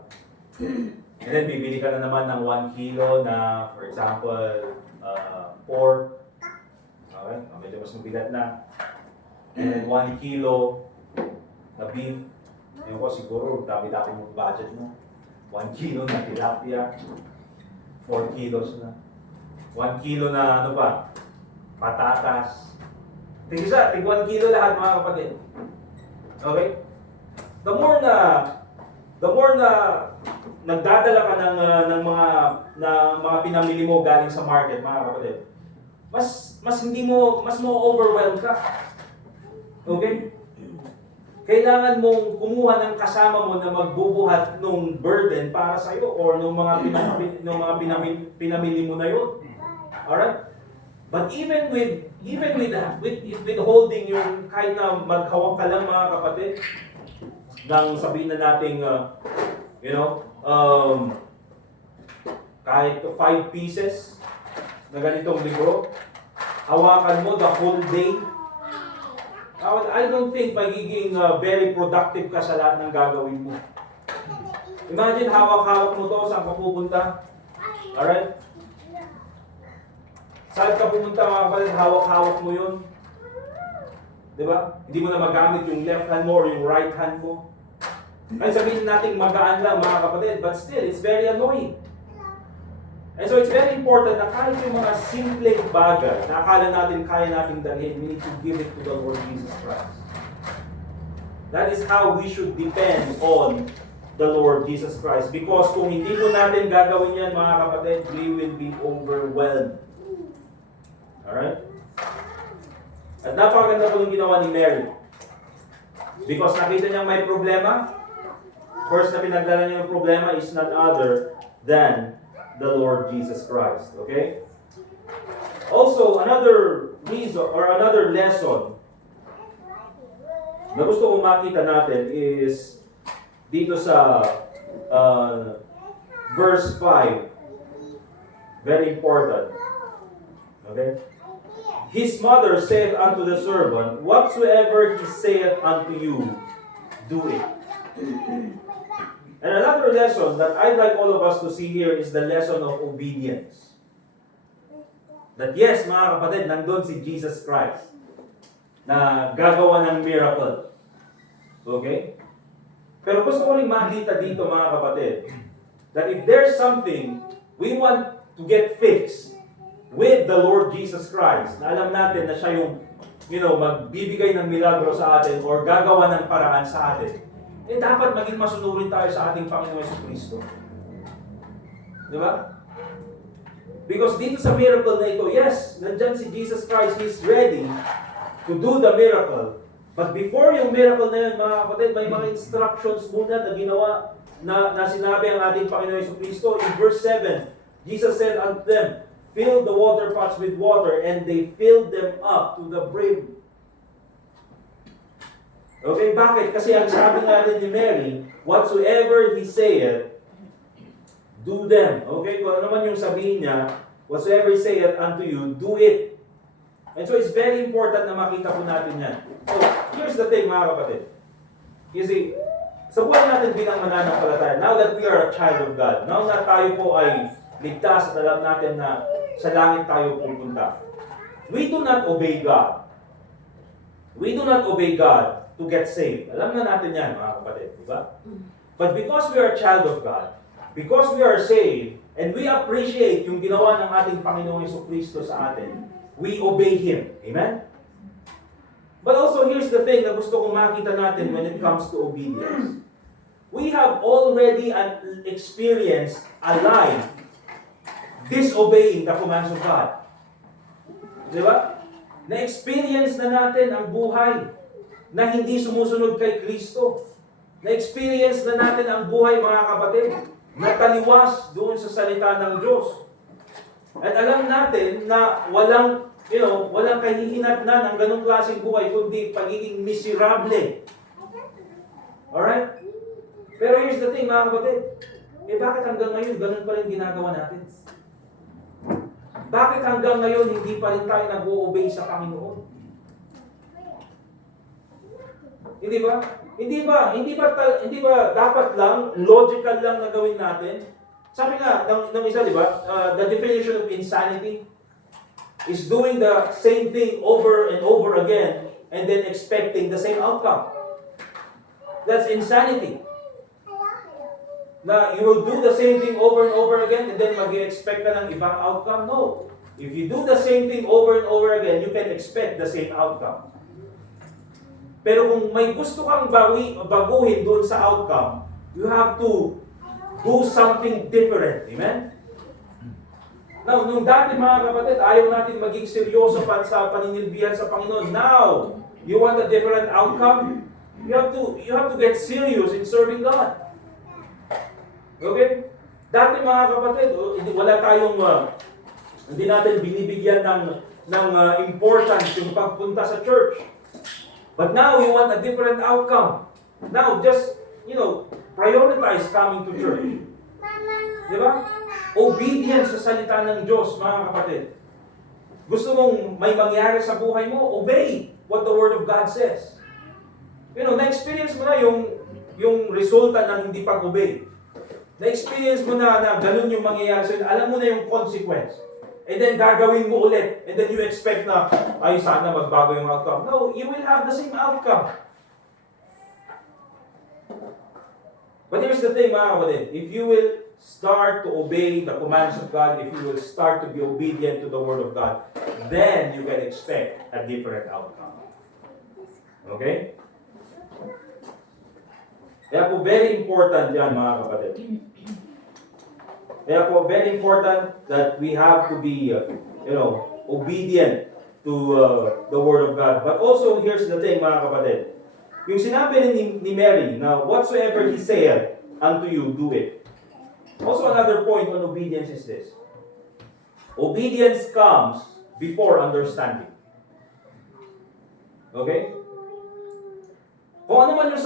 And then, bibili ka na naman ng 1 kilo na, for example, pork. Okay, medyo mas mabigat na. And then 1 kilo na beef. Ngayon ko siguro, dami-dami mong budget mo. 1 kilo na tilapia. 4 kilos na. 1 kilo na ano ba? Patatas. Tig 1 kilo lahat mga kapatid. Okay? The more na nagdadala ka ng mga pinamili mo galing sa market, mga kapatid, mas mo overwhelm ka. Okay? Kailangan mong kumuha ng kasama mo na magbubuhat ng burden para sa iyo or ng mga pinamili mo na yun. Alright? But even with holding yung kahit na maghawak ka lang mga kapatid, nang sabihin na nating kahit 5 pieces na ganitong libro, hawakan mo the whole day. I don't think magiging very productive ka sa lahat ng gagawin mo. Imagine, hawak-hawak mo to, saan ka pupunta? Alright? Saan ka pupunta mga kapatid, hawak-hawak mo yun. Diba? Hindi mo na magamit yung left hand mo or yung right hand mo. Ay sabihin natin magaan lang mga kapatid, but still, it's very annoying. And so it's very important na kahit yung mga simpleng bagay na akala natin kaya nating dalhin, we need to give it to the Lord Jesus Christ. That is how we should depend on the Lord Jesus Christ. Because kung hindi po natin gagawin yan mga kapatid, we will be overwhelmed. Alright? At napakaganda po yung ginawa ni Mary. Because nakita niya may problema, first na pinagdala niya yung problema is none other than the Lord Jesus Christ. Okay? Also, another reason or another lesson na gusto kong makita natin is dito sa verse 5. Very important. Okay? His mother said unto the servant, whatsoever he saith unto you, do it. And another lesson that I'd like all of us to see here is the lesson of obedience. That yes, mga kapatid, nandun si Jesus Christ na gagawa ng miracle. Okay? Pero gusto ko rin makita dito mga kapatid that if there's something we want to get fixed with the Lord Jesus Christ, na alam natin na siya yung magbibigay ng milagro sa atin or gagawa ng paraan sa atin, dapat maging masunurin tayo sa ating Panginoon Jesucristo. Di ba? Because dito sa miracle na ito, yes, nandyan si Jesus Christ, He's ready to do the miracle. But before yung miracle na yun, mga kapatid, may mga instructions muna na ginawa na sinabi ang ating Panginoon Jesucristo. In verse 7, Jesus said unto them, fill the water pots with water, and they filled them up to the brim. Okay, bakit? Kasi ang sabi nga rin ni Mary, whatsoever He saith, do them. Okay, kung ano naman yung sabihin niya, whatsoever He saith unto you, do it. And so it's very important na makita po natin yan. So, here's the thing mga kapatid. You see, sa buhay natin bilang mananampalataya, now that we are a child of God, now na tayo po ay ligtas at alam natin na sa langit tayo pupunta, we do not obey God. We do not obey God to get saved. Alam na natin yan, mga kapatid, di ba? But because we are a child of God, because we are saved, and we appreciate yung ginawa ng ating Panginoong Jesucristo sa atin, we obey Him. Amen? But also, here's the thing na gusto kong makita natin when it comes to obedience. We have already experienced a life disobeying the commands of God. Di ba? Na-experience na natin ang buhay na hindi sumusunod kay Kristo. Na-experience na natin ang buhay, mga kapatid, na taliwas doon sa salita ng Diyos. At alam natin na walang kahihinatnan ng ganong klaseng buhay, kundi pagiging miserable Alright? Pero here's the thing, mga kapatid. Bakit hanggang ngayon, ganun pa rin ginagawa natin? Bakit hanggang ngayon, hindi pa rin tayo nag-o-obey sa Panginoon? Hindi ba? Hindi ba dapat lang, logical lang na gawin natin? Sabi nga ng isa, di ba? The definition of insanity is doing the same thing over and over again and then expecting the same outcome. That's insanity. Na you will do the same thing over and over again and then mag-expect ka ng ibang outcome? No. If you do the same thing over and over again, you can expect the same outcome. Pero kung may gusto kang baguhin doon sa outcome, you have to do something different. Amen? Now, nung dati mga kapatid, ayaw natin maging seryoso pa sa paninilbihan sa Panginoon. Now, you want a different outcome? You have to get serious in serving God. Okay? Dati mga kapatid, wala tayong hindi natin binibigyan ng importance yung pagpunta sa church. But now we want a different outcome. Now just, prioritize coming to church. Di ba? Obedience sa salita ng Diyos, mga kapatid. Gusto mong may mangyari sa buhay mo, obey what the Word of God says. Na-experience mo na yung resulta ng hindi pag-obey. Na-experience mo na ganun yung mangyayari sa'yo. Alam mo na yung consequence. And then gagawin mo ulit. And then you expect na, ay sana magbago yung outcome. No, you will have the same outcome. But here's the thing, mga kapatid. If you will start to obey the commands of God, if you will start to be obedient to the Word of God, then you can expect a different outcome. Okay? Kaya po, very important yan, mga kapatid. Kaya po, very important that we have to be, obedient to the Word of God. But also, here's the thing, mga kapatid. Yung sinabi ni Mary, na whatsoever He saith unto you, do it. Also, another point on obedience is this. Obedience comes before understanding. Okay? Kung ano man yung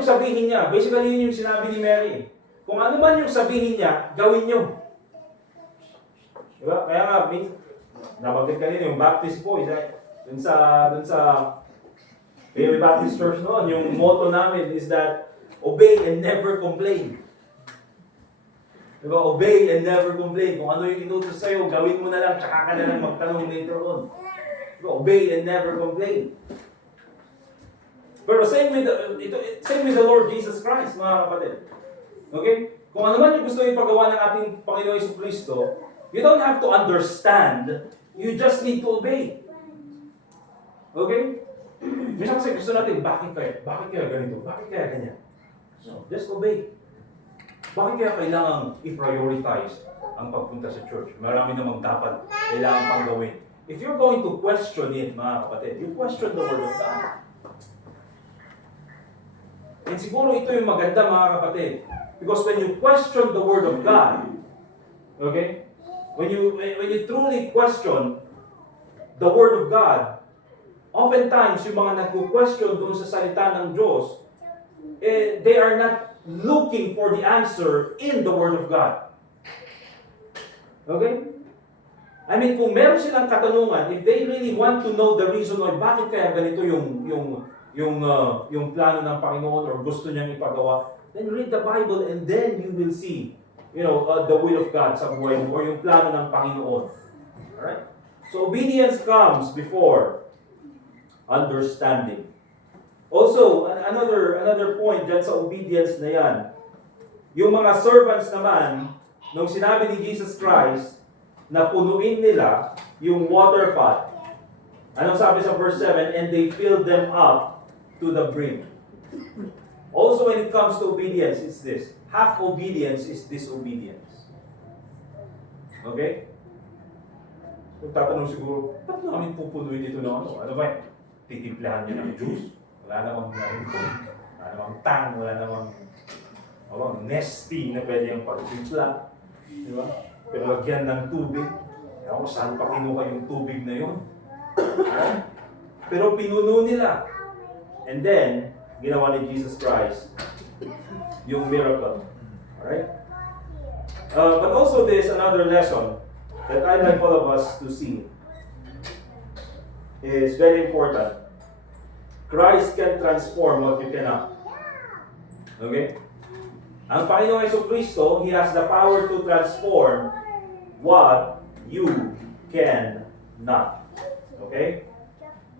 sabihin niya, basically yun yung sinabi ni Mary. Kung ano man yung sabihin niya, gawin nyo. Diba? Kaya nga, nabanggit kanina yung Baptist po, dun sa Baby Baptist Church noon, yung motto namin is that, obey and never complain. Diba? Obey and never complain. Kung ano yung inutos sa'yo, gawin mo na lang, tsaka ka na lang magtanong later on. Diba? Obey and never complain. Pero same with the Lord Jesus Christ, mga kapatid. Okay? Kung ano man yung gusto ipagawa ng ating Panginoon Jesucristo, you don't have to understand, you just need to obey. Okay? Minsan kasi gusto natin, bakit kaya ganito? Bakit kaya ganyan? No, just obey. Bakit kaya kailangan i-prioritize ang pagpunta sa church? Marami namang dapat kailangan pang gawin. If you're going to question it, mga kapatid, you question the Word of God. And siguro ito yung maganda, mga kapatid. Because when you question the Word of God, okay? When you truly question the Word of God, oftentimes yung mga nagko-question doon sa salita ng Diyos, they are not looking for the answer in the Word of God. Okay? I mean, kung meron silang katanungan, if they really want to know the reason why, bakit kaya ganito yung plano ng Panginoon or gusto niyang ipagawa, then read the Bible and then you will see, the will of God sa buhay mo or yung plano ng Panginoon. Alright? So, obedience comes before understanding. Also, another point dyan sa obedience na yan, yung mga servants naman, nung sinabi ni Jesus Christ, na punuin nila yung water pot, anong sabi sa verse 7? And they filled them up to the brim. Also, when it comes to obedience, it's this. Half obedience is disobedience. Okay? Kung tatanong siguro, ba't namin pupunuin dito na ano? Ano ba? Titimplahan niya ng juice? Wala namang tang, wala namang nesty na pwede yung pagtimpla. Di ba? Pero lagyan ng tubig. Kaya kung saan pa kinuha yung tubig na yun. Pero pinuno nila. And then, ginawa ni Jesus Christ yung miracle. Alright? But also there's another lesson that I'd like all of us to see. Is very important. Christ can transform what you cannot. Okay? Ang Panginoong Jesucristo, He has the power to transform what you cannot. Okay?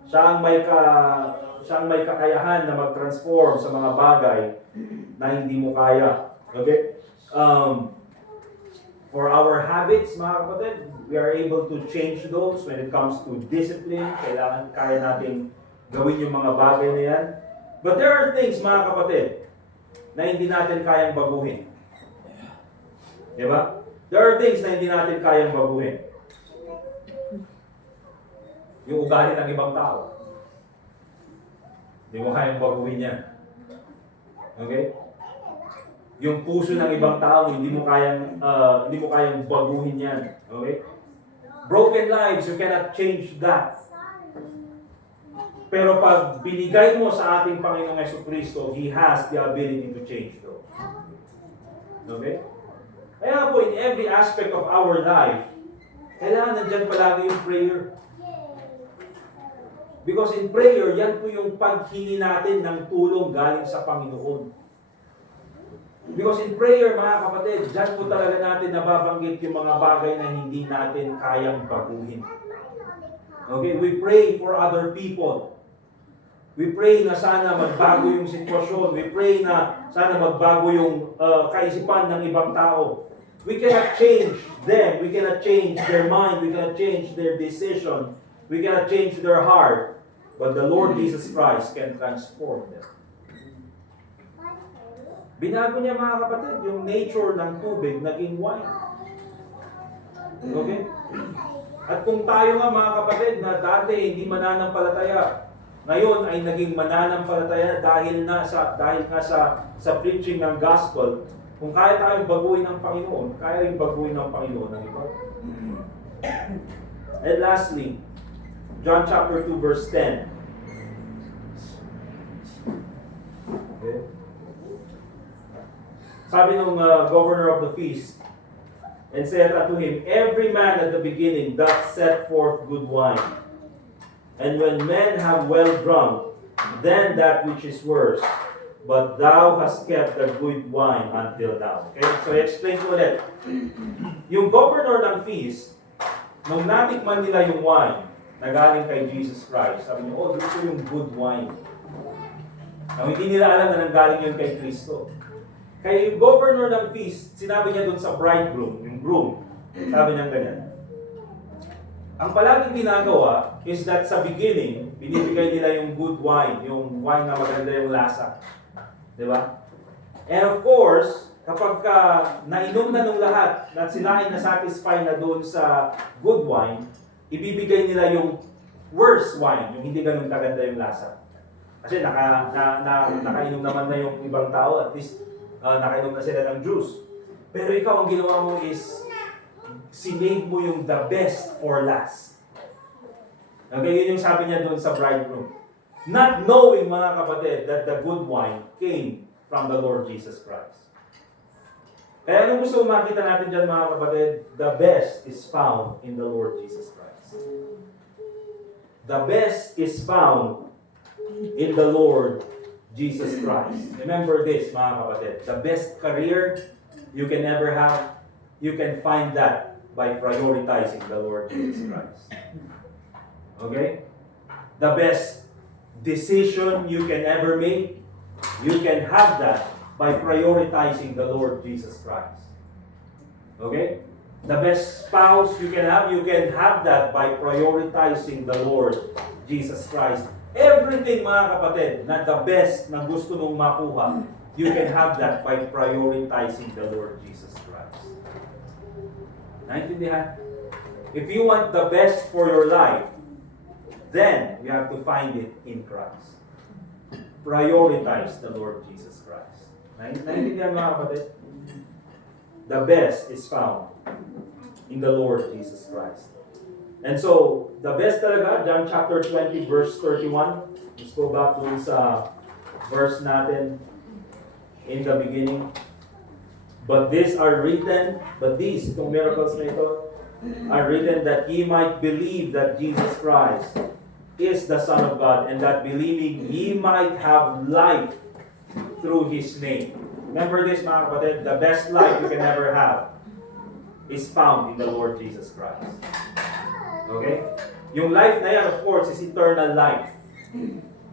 Siya ang may kakayahan na mag-transform sa mga bagay na hindi mo kaya. Okay? For our habits, mga kapatid, we are able to change those when it comes to discipline. Kaya natin gawin yung mga bagay na yan. But there are things, mga kapatid, na hindi natin kayang baguhin. Diba? There are things na hindi natin kayang baguhin. Yung ugali ng ibang tao. Hindi mo kayang baguhin yan. Okay? Yung puso ng ibang tao, hindi mo kayang baguhin yan. Okay? Broken lives, you cannot change that. Pero pag binigay mo sa ating Panginoong Jesucristo, He has the ability to change those. Okay? Kaya po, in every aspect of our life, kailangan nandyan palagi yung prayer. Because in prayer, yan po yung paghingi natin ng tulong galing sa Panginoon. Because in prayer, mga kapatid, dyan po talaga natin nababanggit yung mga bagay na hindi natin kayang baguhin. Okay? We pray for other people. We pray na sana magbago yung sitwasyon. We pray na sana magbago yung kaisipan ng ibang tao. We cannot change them. We cannot change their mind. We cannot change their decision. We cannot change their heart. But the Lord Jesus Christ can transform them. Binago niya, mga kapatid, yung nature ng tubig naging wine. Okay? At kung tayo nga, mga kapatid, na dati hindi mananampalataya, ngayon ay naging mananampalataya dahil nga sa preaching ng gospel, kung kaya tayong baguhin ng Panginoon, kaya rin baguhin ng Panginoon ng iba. And lastly, John chapter 2 verse 10. Okay. Sabi nung governor of the feast, and said unto him, every man at the beginning doth set forth good wine. And when men have well drunk, then that which is worse. But thou hast kept the good wine until now. Okay? So explain ko ulit. Yung governor ng feast, nung natikman nila yung wine na galing kay Jesus Christ, sabi niya, oh, dito yung good wine. Now, hindi nila alam na nanggaling yun kay Kristo. Kaya yung governor ng feast, sinabi niya dun sa bridegroom, yung groom, sabi niya ganyan. Ang palaging ginagawa is that sa beginning, binibigay nila yung good wine, yung wine na maganda yung lasa. Diba? And of course, kapag nainom na nung lahat, at sila ay nasatisfy na doon sa good wine, ibibigay nila yung worse wine, yung hindi ganun kaganda yung lasa. Kasi nakainom naman na yung ibang tao, at least nakainom na sila ng juice. Pero ikaw, ang ginawa mo is, sinave mo yung the best for last. Okay, yun yung sabi niya doon sa bridegroom. Not knowing, mga kapatid, that the good wine came from the Lord Jesus Christ. Kaya anong gusto makita natin dyan, mga kapatid? The best is found in the Lord Jesus Christ. The best is found in the Lord Jesus Christ. Remember this, mga kapatid. The best career you can ever have, you can find that by prioritizing the Lord Jesus Christ. Okay? The best decision you can ever make, you can have that by prioritizing the Lord Jesus Christ. Okay? The best spouse you can have that by prioritizing the Lord Jesus Christ. Everything, mga kapatid, na the best na gusto mong makuha, you can have that by prioritizing the Lord Jesus Christ. Naintindihan? If you want the best for your life, then you have to find it in Christ. Prioritize the Lord Jesus Christ. Naintindihan, mga kapatid? The best is found in the Lord Jesus Christ. And so, the best talaga, John chapter 20, verse 31. Let's go back to sa verse natin in the beginning. But these, itong miracles na ito, are written that ye might believe that Jesus Christ is the Son of God, and that believing ye might have life through His name. Remember this, mga kapatid, the best life you can ever have is found in the Lord Jesus Christ. Okay? Yung life na yan, of course, is eternal life.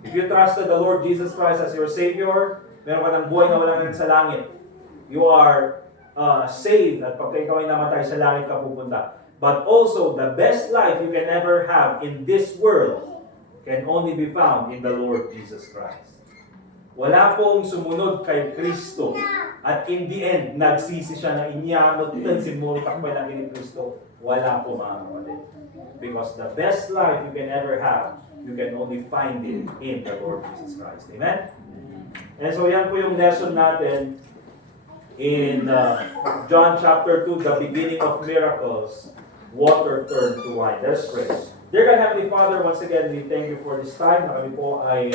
If you trusted the Lord Jesus Christ as your Savior, meron ka ng buhay na walang hanggan sa langit. You are saved at pagka ikaw ay namatay sa langit ka pupunta. But also, the best life you can ever have in this world can only be found in the Lord Jesus Christ. Wala pong sumunod kay Kristo at in the end, nagsisi siya na inyamot din simultak pa lang ni Kristo. Wala po, mga kapatid. Because the best life you can ever have, you can only find it in the Lord Jesus Christ. Amen? And so yan po yung lesson natin in John chapter 2, the beginning of miracles, water turned to wine. Let's pray. Dear God, Heavenly Father, once again, we thank you for this time na kami po ay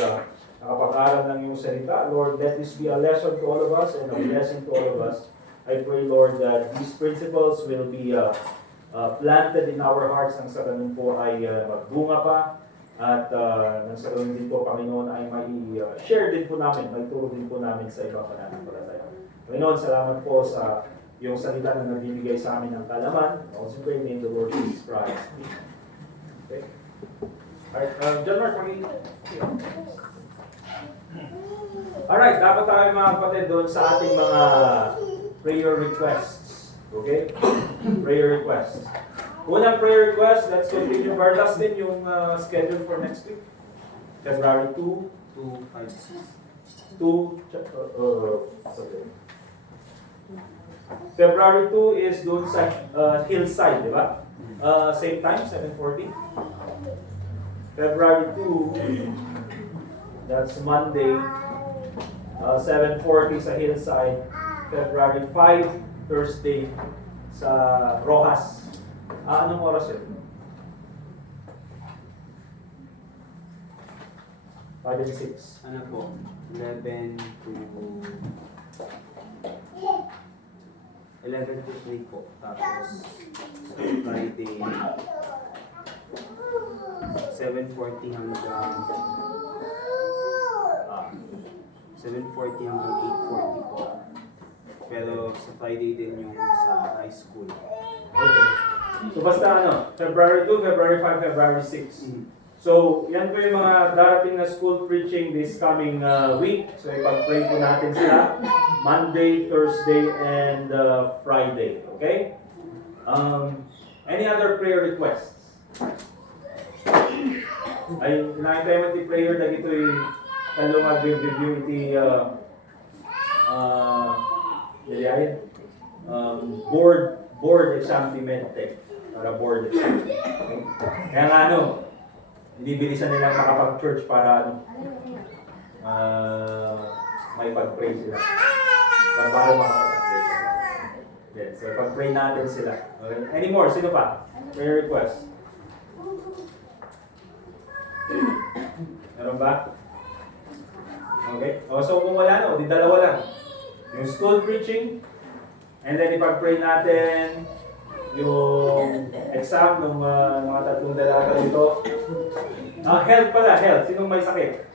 nakapag-aral ng iyong salita. Lord, let this be a lesson to all of us and a blessing to all of us. I pray, Lord, that these principles will be planted in our hearts nang sa ganun po ay magbunga pa at nang sa ganun din po, Panginoon, ay may share din po namin, may turo din po namin sa ibang pananampalataya. Panginoon, salamat po sa iyong salita na nagbibigay sa amin ng kalaman. Also pray in the Lord Jesus Christ. Okay? Alright, John Mark, alright, dapat tayo mga kapatid doon sa ating mga prayer requests. Okay? Prayer requests. Unang prayer request, let's continue. Brother Dustin, yung schedule for next week. February 2 to 5, 6. February 2 is doon sa hillside, di ba? Same time, 7:40. February 2, that's Monday, 7:40 sa hillside. February 5, Thursday, sa Rojas. Anong oras yun? 5 and 6. Ano po? 11 to 3 po. Tapos Friday 7:40 hanggang 7:40 hanggang 8:40 po. Pero sa Friday din yung sa high school. Okay. So basta February 2, February 5, February 6. So, yan po yung mga darating na school preaching this coming week. So, ipag-pray po natin sila Monday, Thursday, and Friday. Okay? Any other prayer requests? Ay, nakikita yung prayer na ito'y talong review iti board exam pimente para board exam. Okay? Kaya nga bilisan nila makapag-church para may pag-pray sila. Para makapag-pray sila. Okay, so pag-pray natin sila. Okay? Any more? Sino pa? Prayer request. Meron ba? Okay. So kung wala di dalawa lang. Yung school preaching, and then ipag-pray natin yung exam ng mga tatlong dalaga dito. Health pala, health. Sinong may sakit?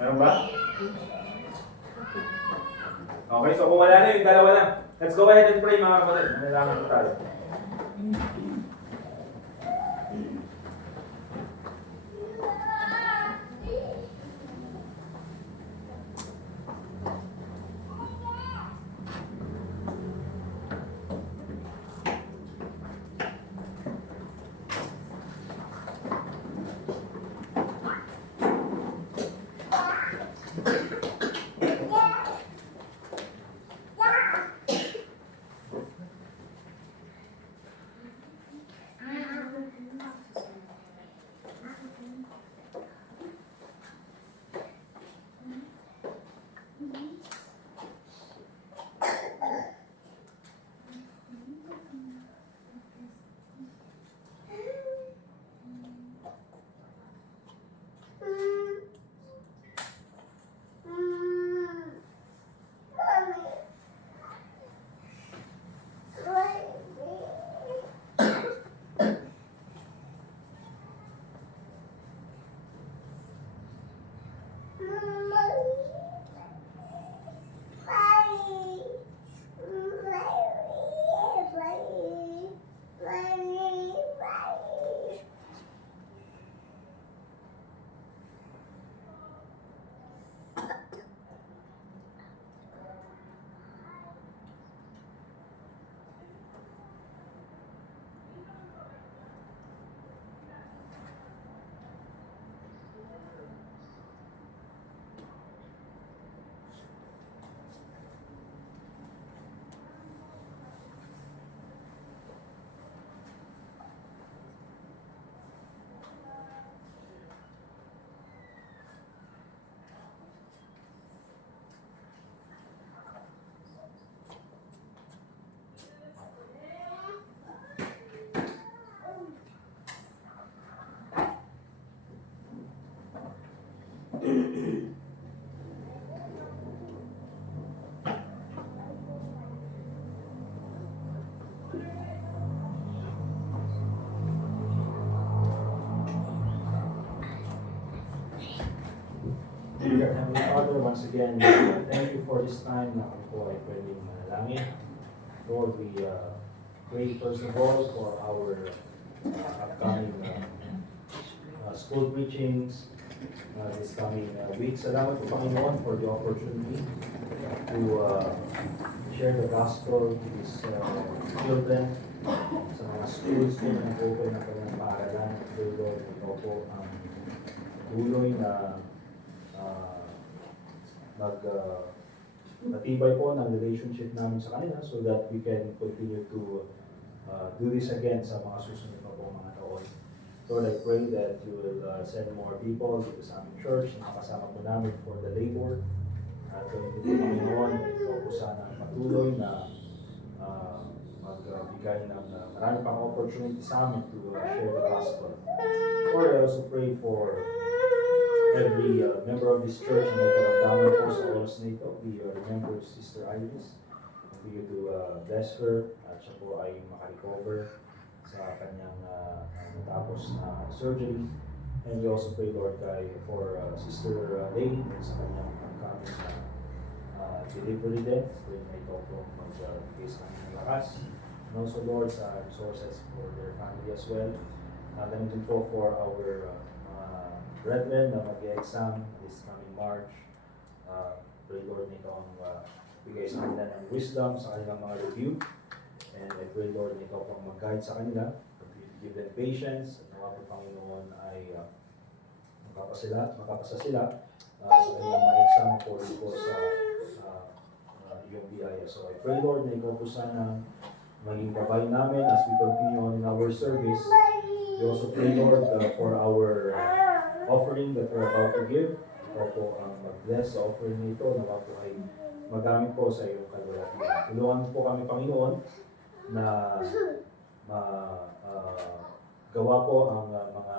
Meron ba? Okay, so kung wala na yung dalawa lang. Let's go ahead and pray mga kapatid. Manalangin po tayo. Dear Heavenly Father, once again, thank you for this time na kami po ay pwedeng manalangin. Lord, we pray first of all for our upcoming school preachings this coming week. Salamat po Panginoon for the opportunity to share the gospel to these children sa mga schools po na nag-open ng kanilang paaralan. Dear Lord, ito po ang tuloy na matibay po ng relationship namin sa kanila so that we can continue to do this again sa mga susunod pa po mga taon. Lord, I pray that you will send more people dito sa aming church na kasama po namin for the labor. At kung hindi Panginoon, ito po sana patuloy na magbigay ng marami pang opportunity sa amin to share the gospel. Lord, I also pray for every member of this church na may karamdaman po sa oras na ito. We remember Sister Iris. We to bless her at siya po ay makarecover sa kanyang natapos na surgery. And we also pray, Lord, for Sister Lane sa kanyang upcoming delivery din. Pray na ito po mag-face ng lakas. And also, Lord, sa resources for their family as well. Ganito po for our brethren na mag-exam this coming March. Pray, Lord, na ito ang bigay sa kanila ng wisdom sa kanilang mga review. And I pray, Lord, na ito ang mag-guide sa kanila. Give them patience. At nawa po, Panginoon, ay makapasa sila sa kanilang mga exam for sa iyong biyaya. So I pray, Lord, na ikaw po sana maging gabay namin as we continue on in our service. We also pray, Lord, for our offering that we're about to give. Ikaw po ang mag-bless sa offering nito na po ay magamit po sa iyong kalwalhatian. Tulungan po kami, Panginoon, na gawa po ang mga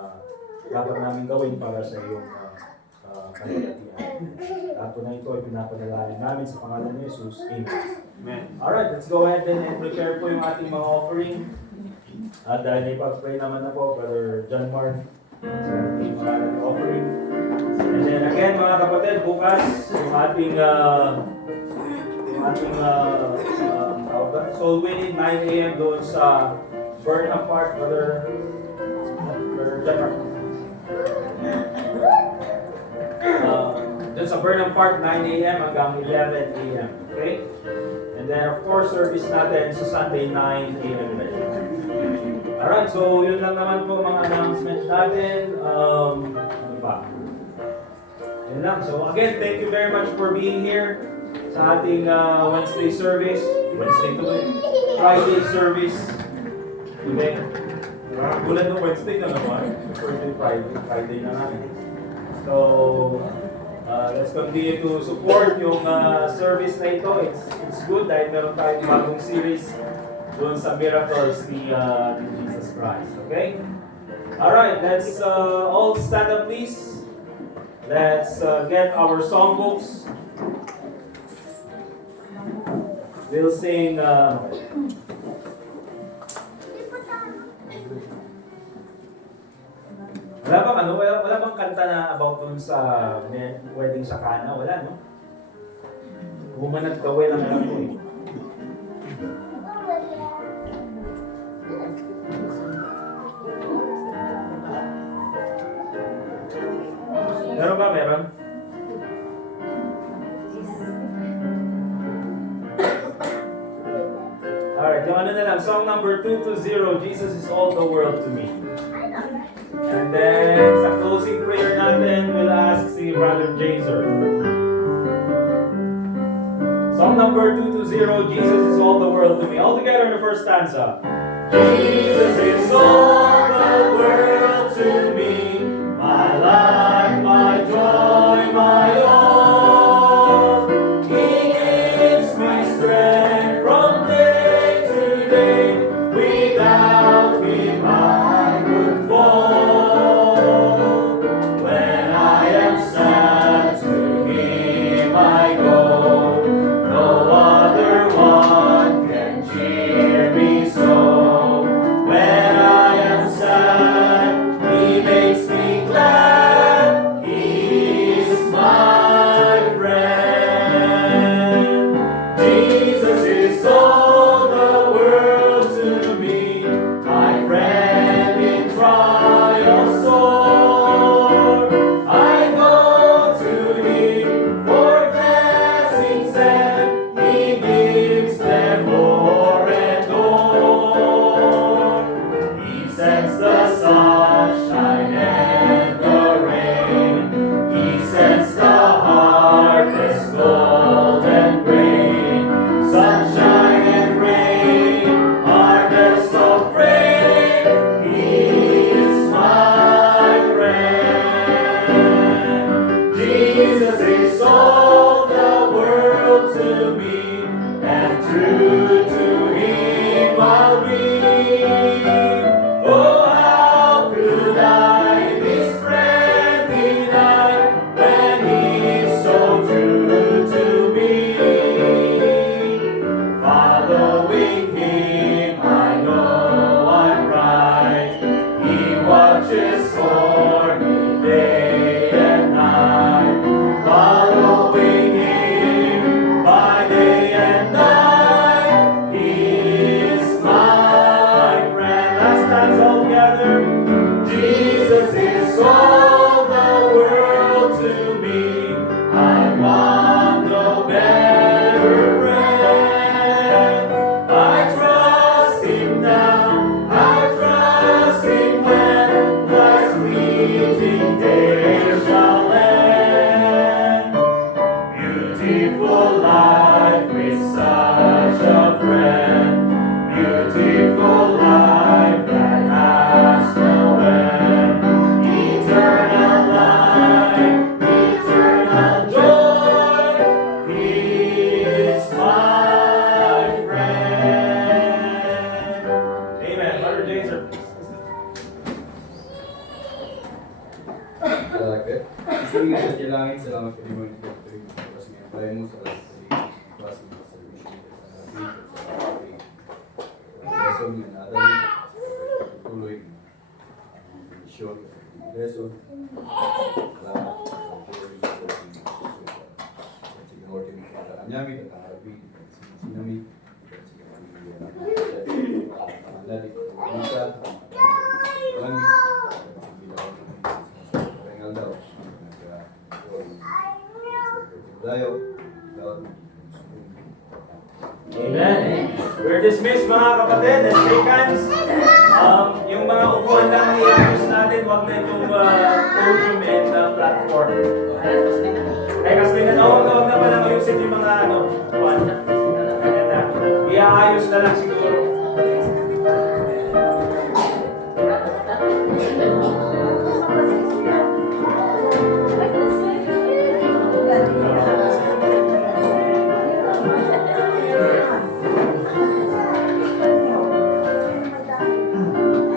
dapat namin gawin para sa iyong kalwalhatian. At po na ito ay pinapanalangin namin sa pangalan ni Jesus. Amen. Alright, let's go ahead and prepare po yung ating mga offering. At dahil ipag-pray naman na po, Brother John Mark, sa ating mga offering. And then again, mga kapatid, bukas, yung ating soul winning, 9 a.m. doon sa Burnham Park, Brother John Mark. Doon sa Burnham Park, 9 a.m. hanggang 11 a.m. Okay? And then, of course, service natin sa Sunday, 9 a.m. Alright, so yun lang naman po mga announcements natin. Ano pa? Yun lang. So again, thank you very much for being here sa ating Wednesday service. Wednesday to Friday service. Today. Bulan ng Wednesday na naman. Friday na namin. So, let's continue to support yung service na ito. It's good dahil meron tayong bagong series doon sa miracles ni Jesus Christ. Okay? Alright, let's all stand up please. Let's get our songbooks. We'll sing wala bang kanta na about dun sa wedding sa Cana? Wala, no? Woman at the well ang alam ko eh. Meron ba? Meron? Alright, yung ano na lang, song number 220, Jesus is all the world to me. And then, sa closing prayer natin, we'll ask si Brother Jaser. Song number 220, Jesus is all the world to me. All together in the first stanza. Jesus is all the world to me, my life, my joy, my all. He gives me strength from day to day. Without Him I would fall. When I am sad, to Him I go. No other one can cheer me so. When I am sad, Malaki. Gusto nga sa langit, salamat po mo yung victory. Tapos ngayon tayo mo sa klase ng salvation. Lesson nga natin. Tuloy. Short. Lesson. Salamat. Lord, yung kanyami, kakarabi, sinami, lalik, isa, langit, paringal daw, dayo, Amen. We're dismissed mga kapatid and shake hands. Yung mga upuan lang i-ayos natin, wag na itong podium and platform. Ay, kasi na huwag na pala ayusin yung mga upuan. Ayan na. Iaayos na lang siguro.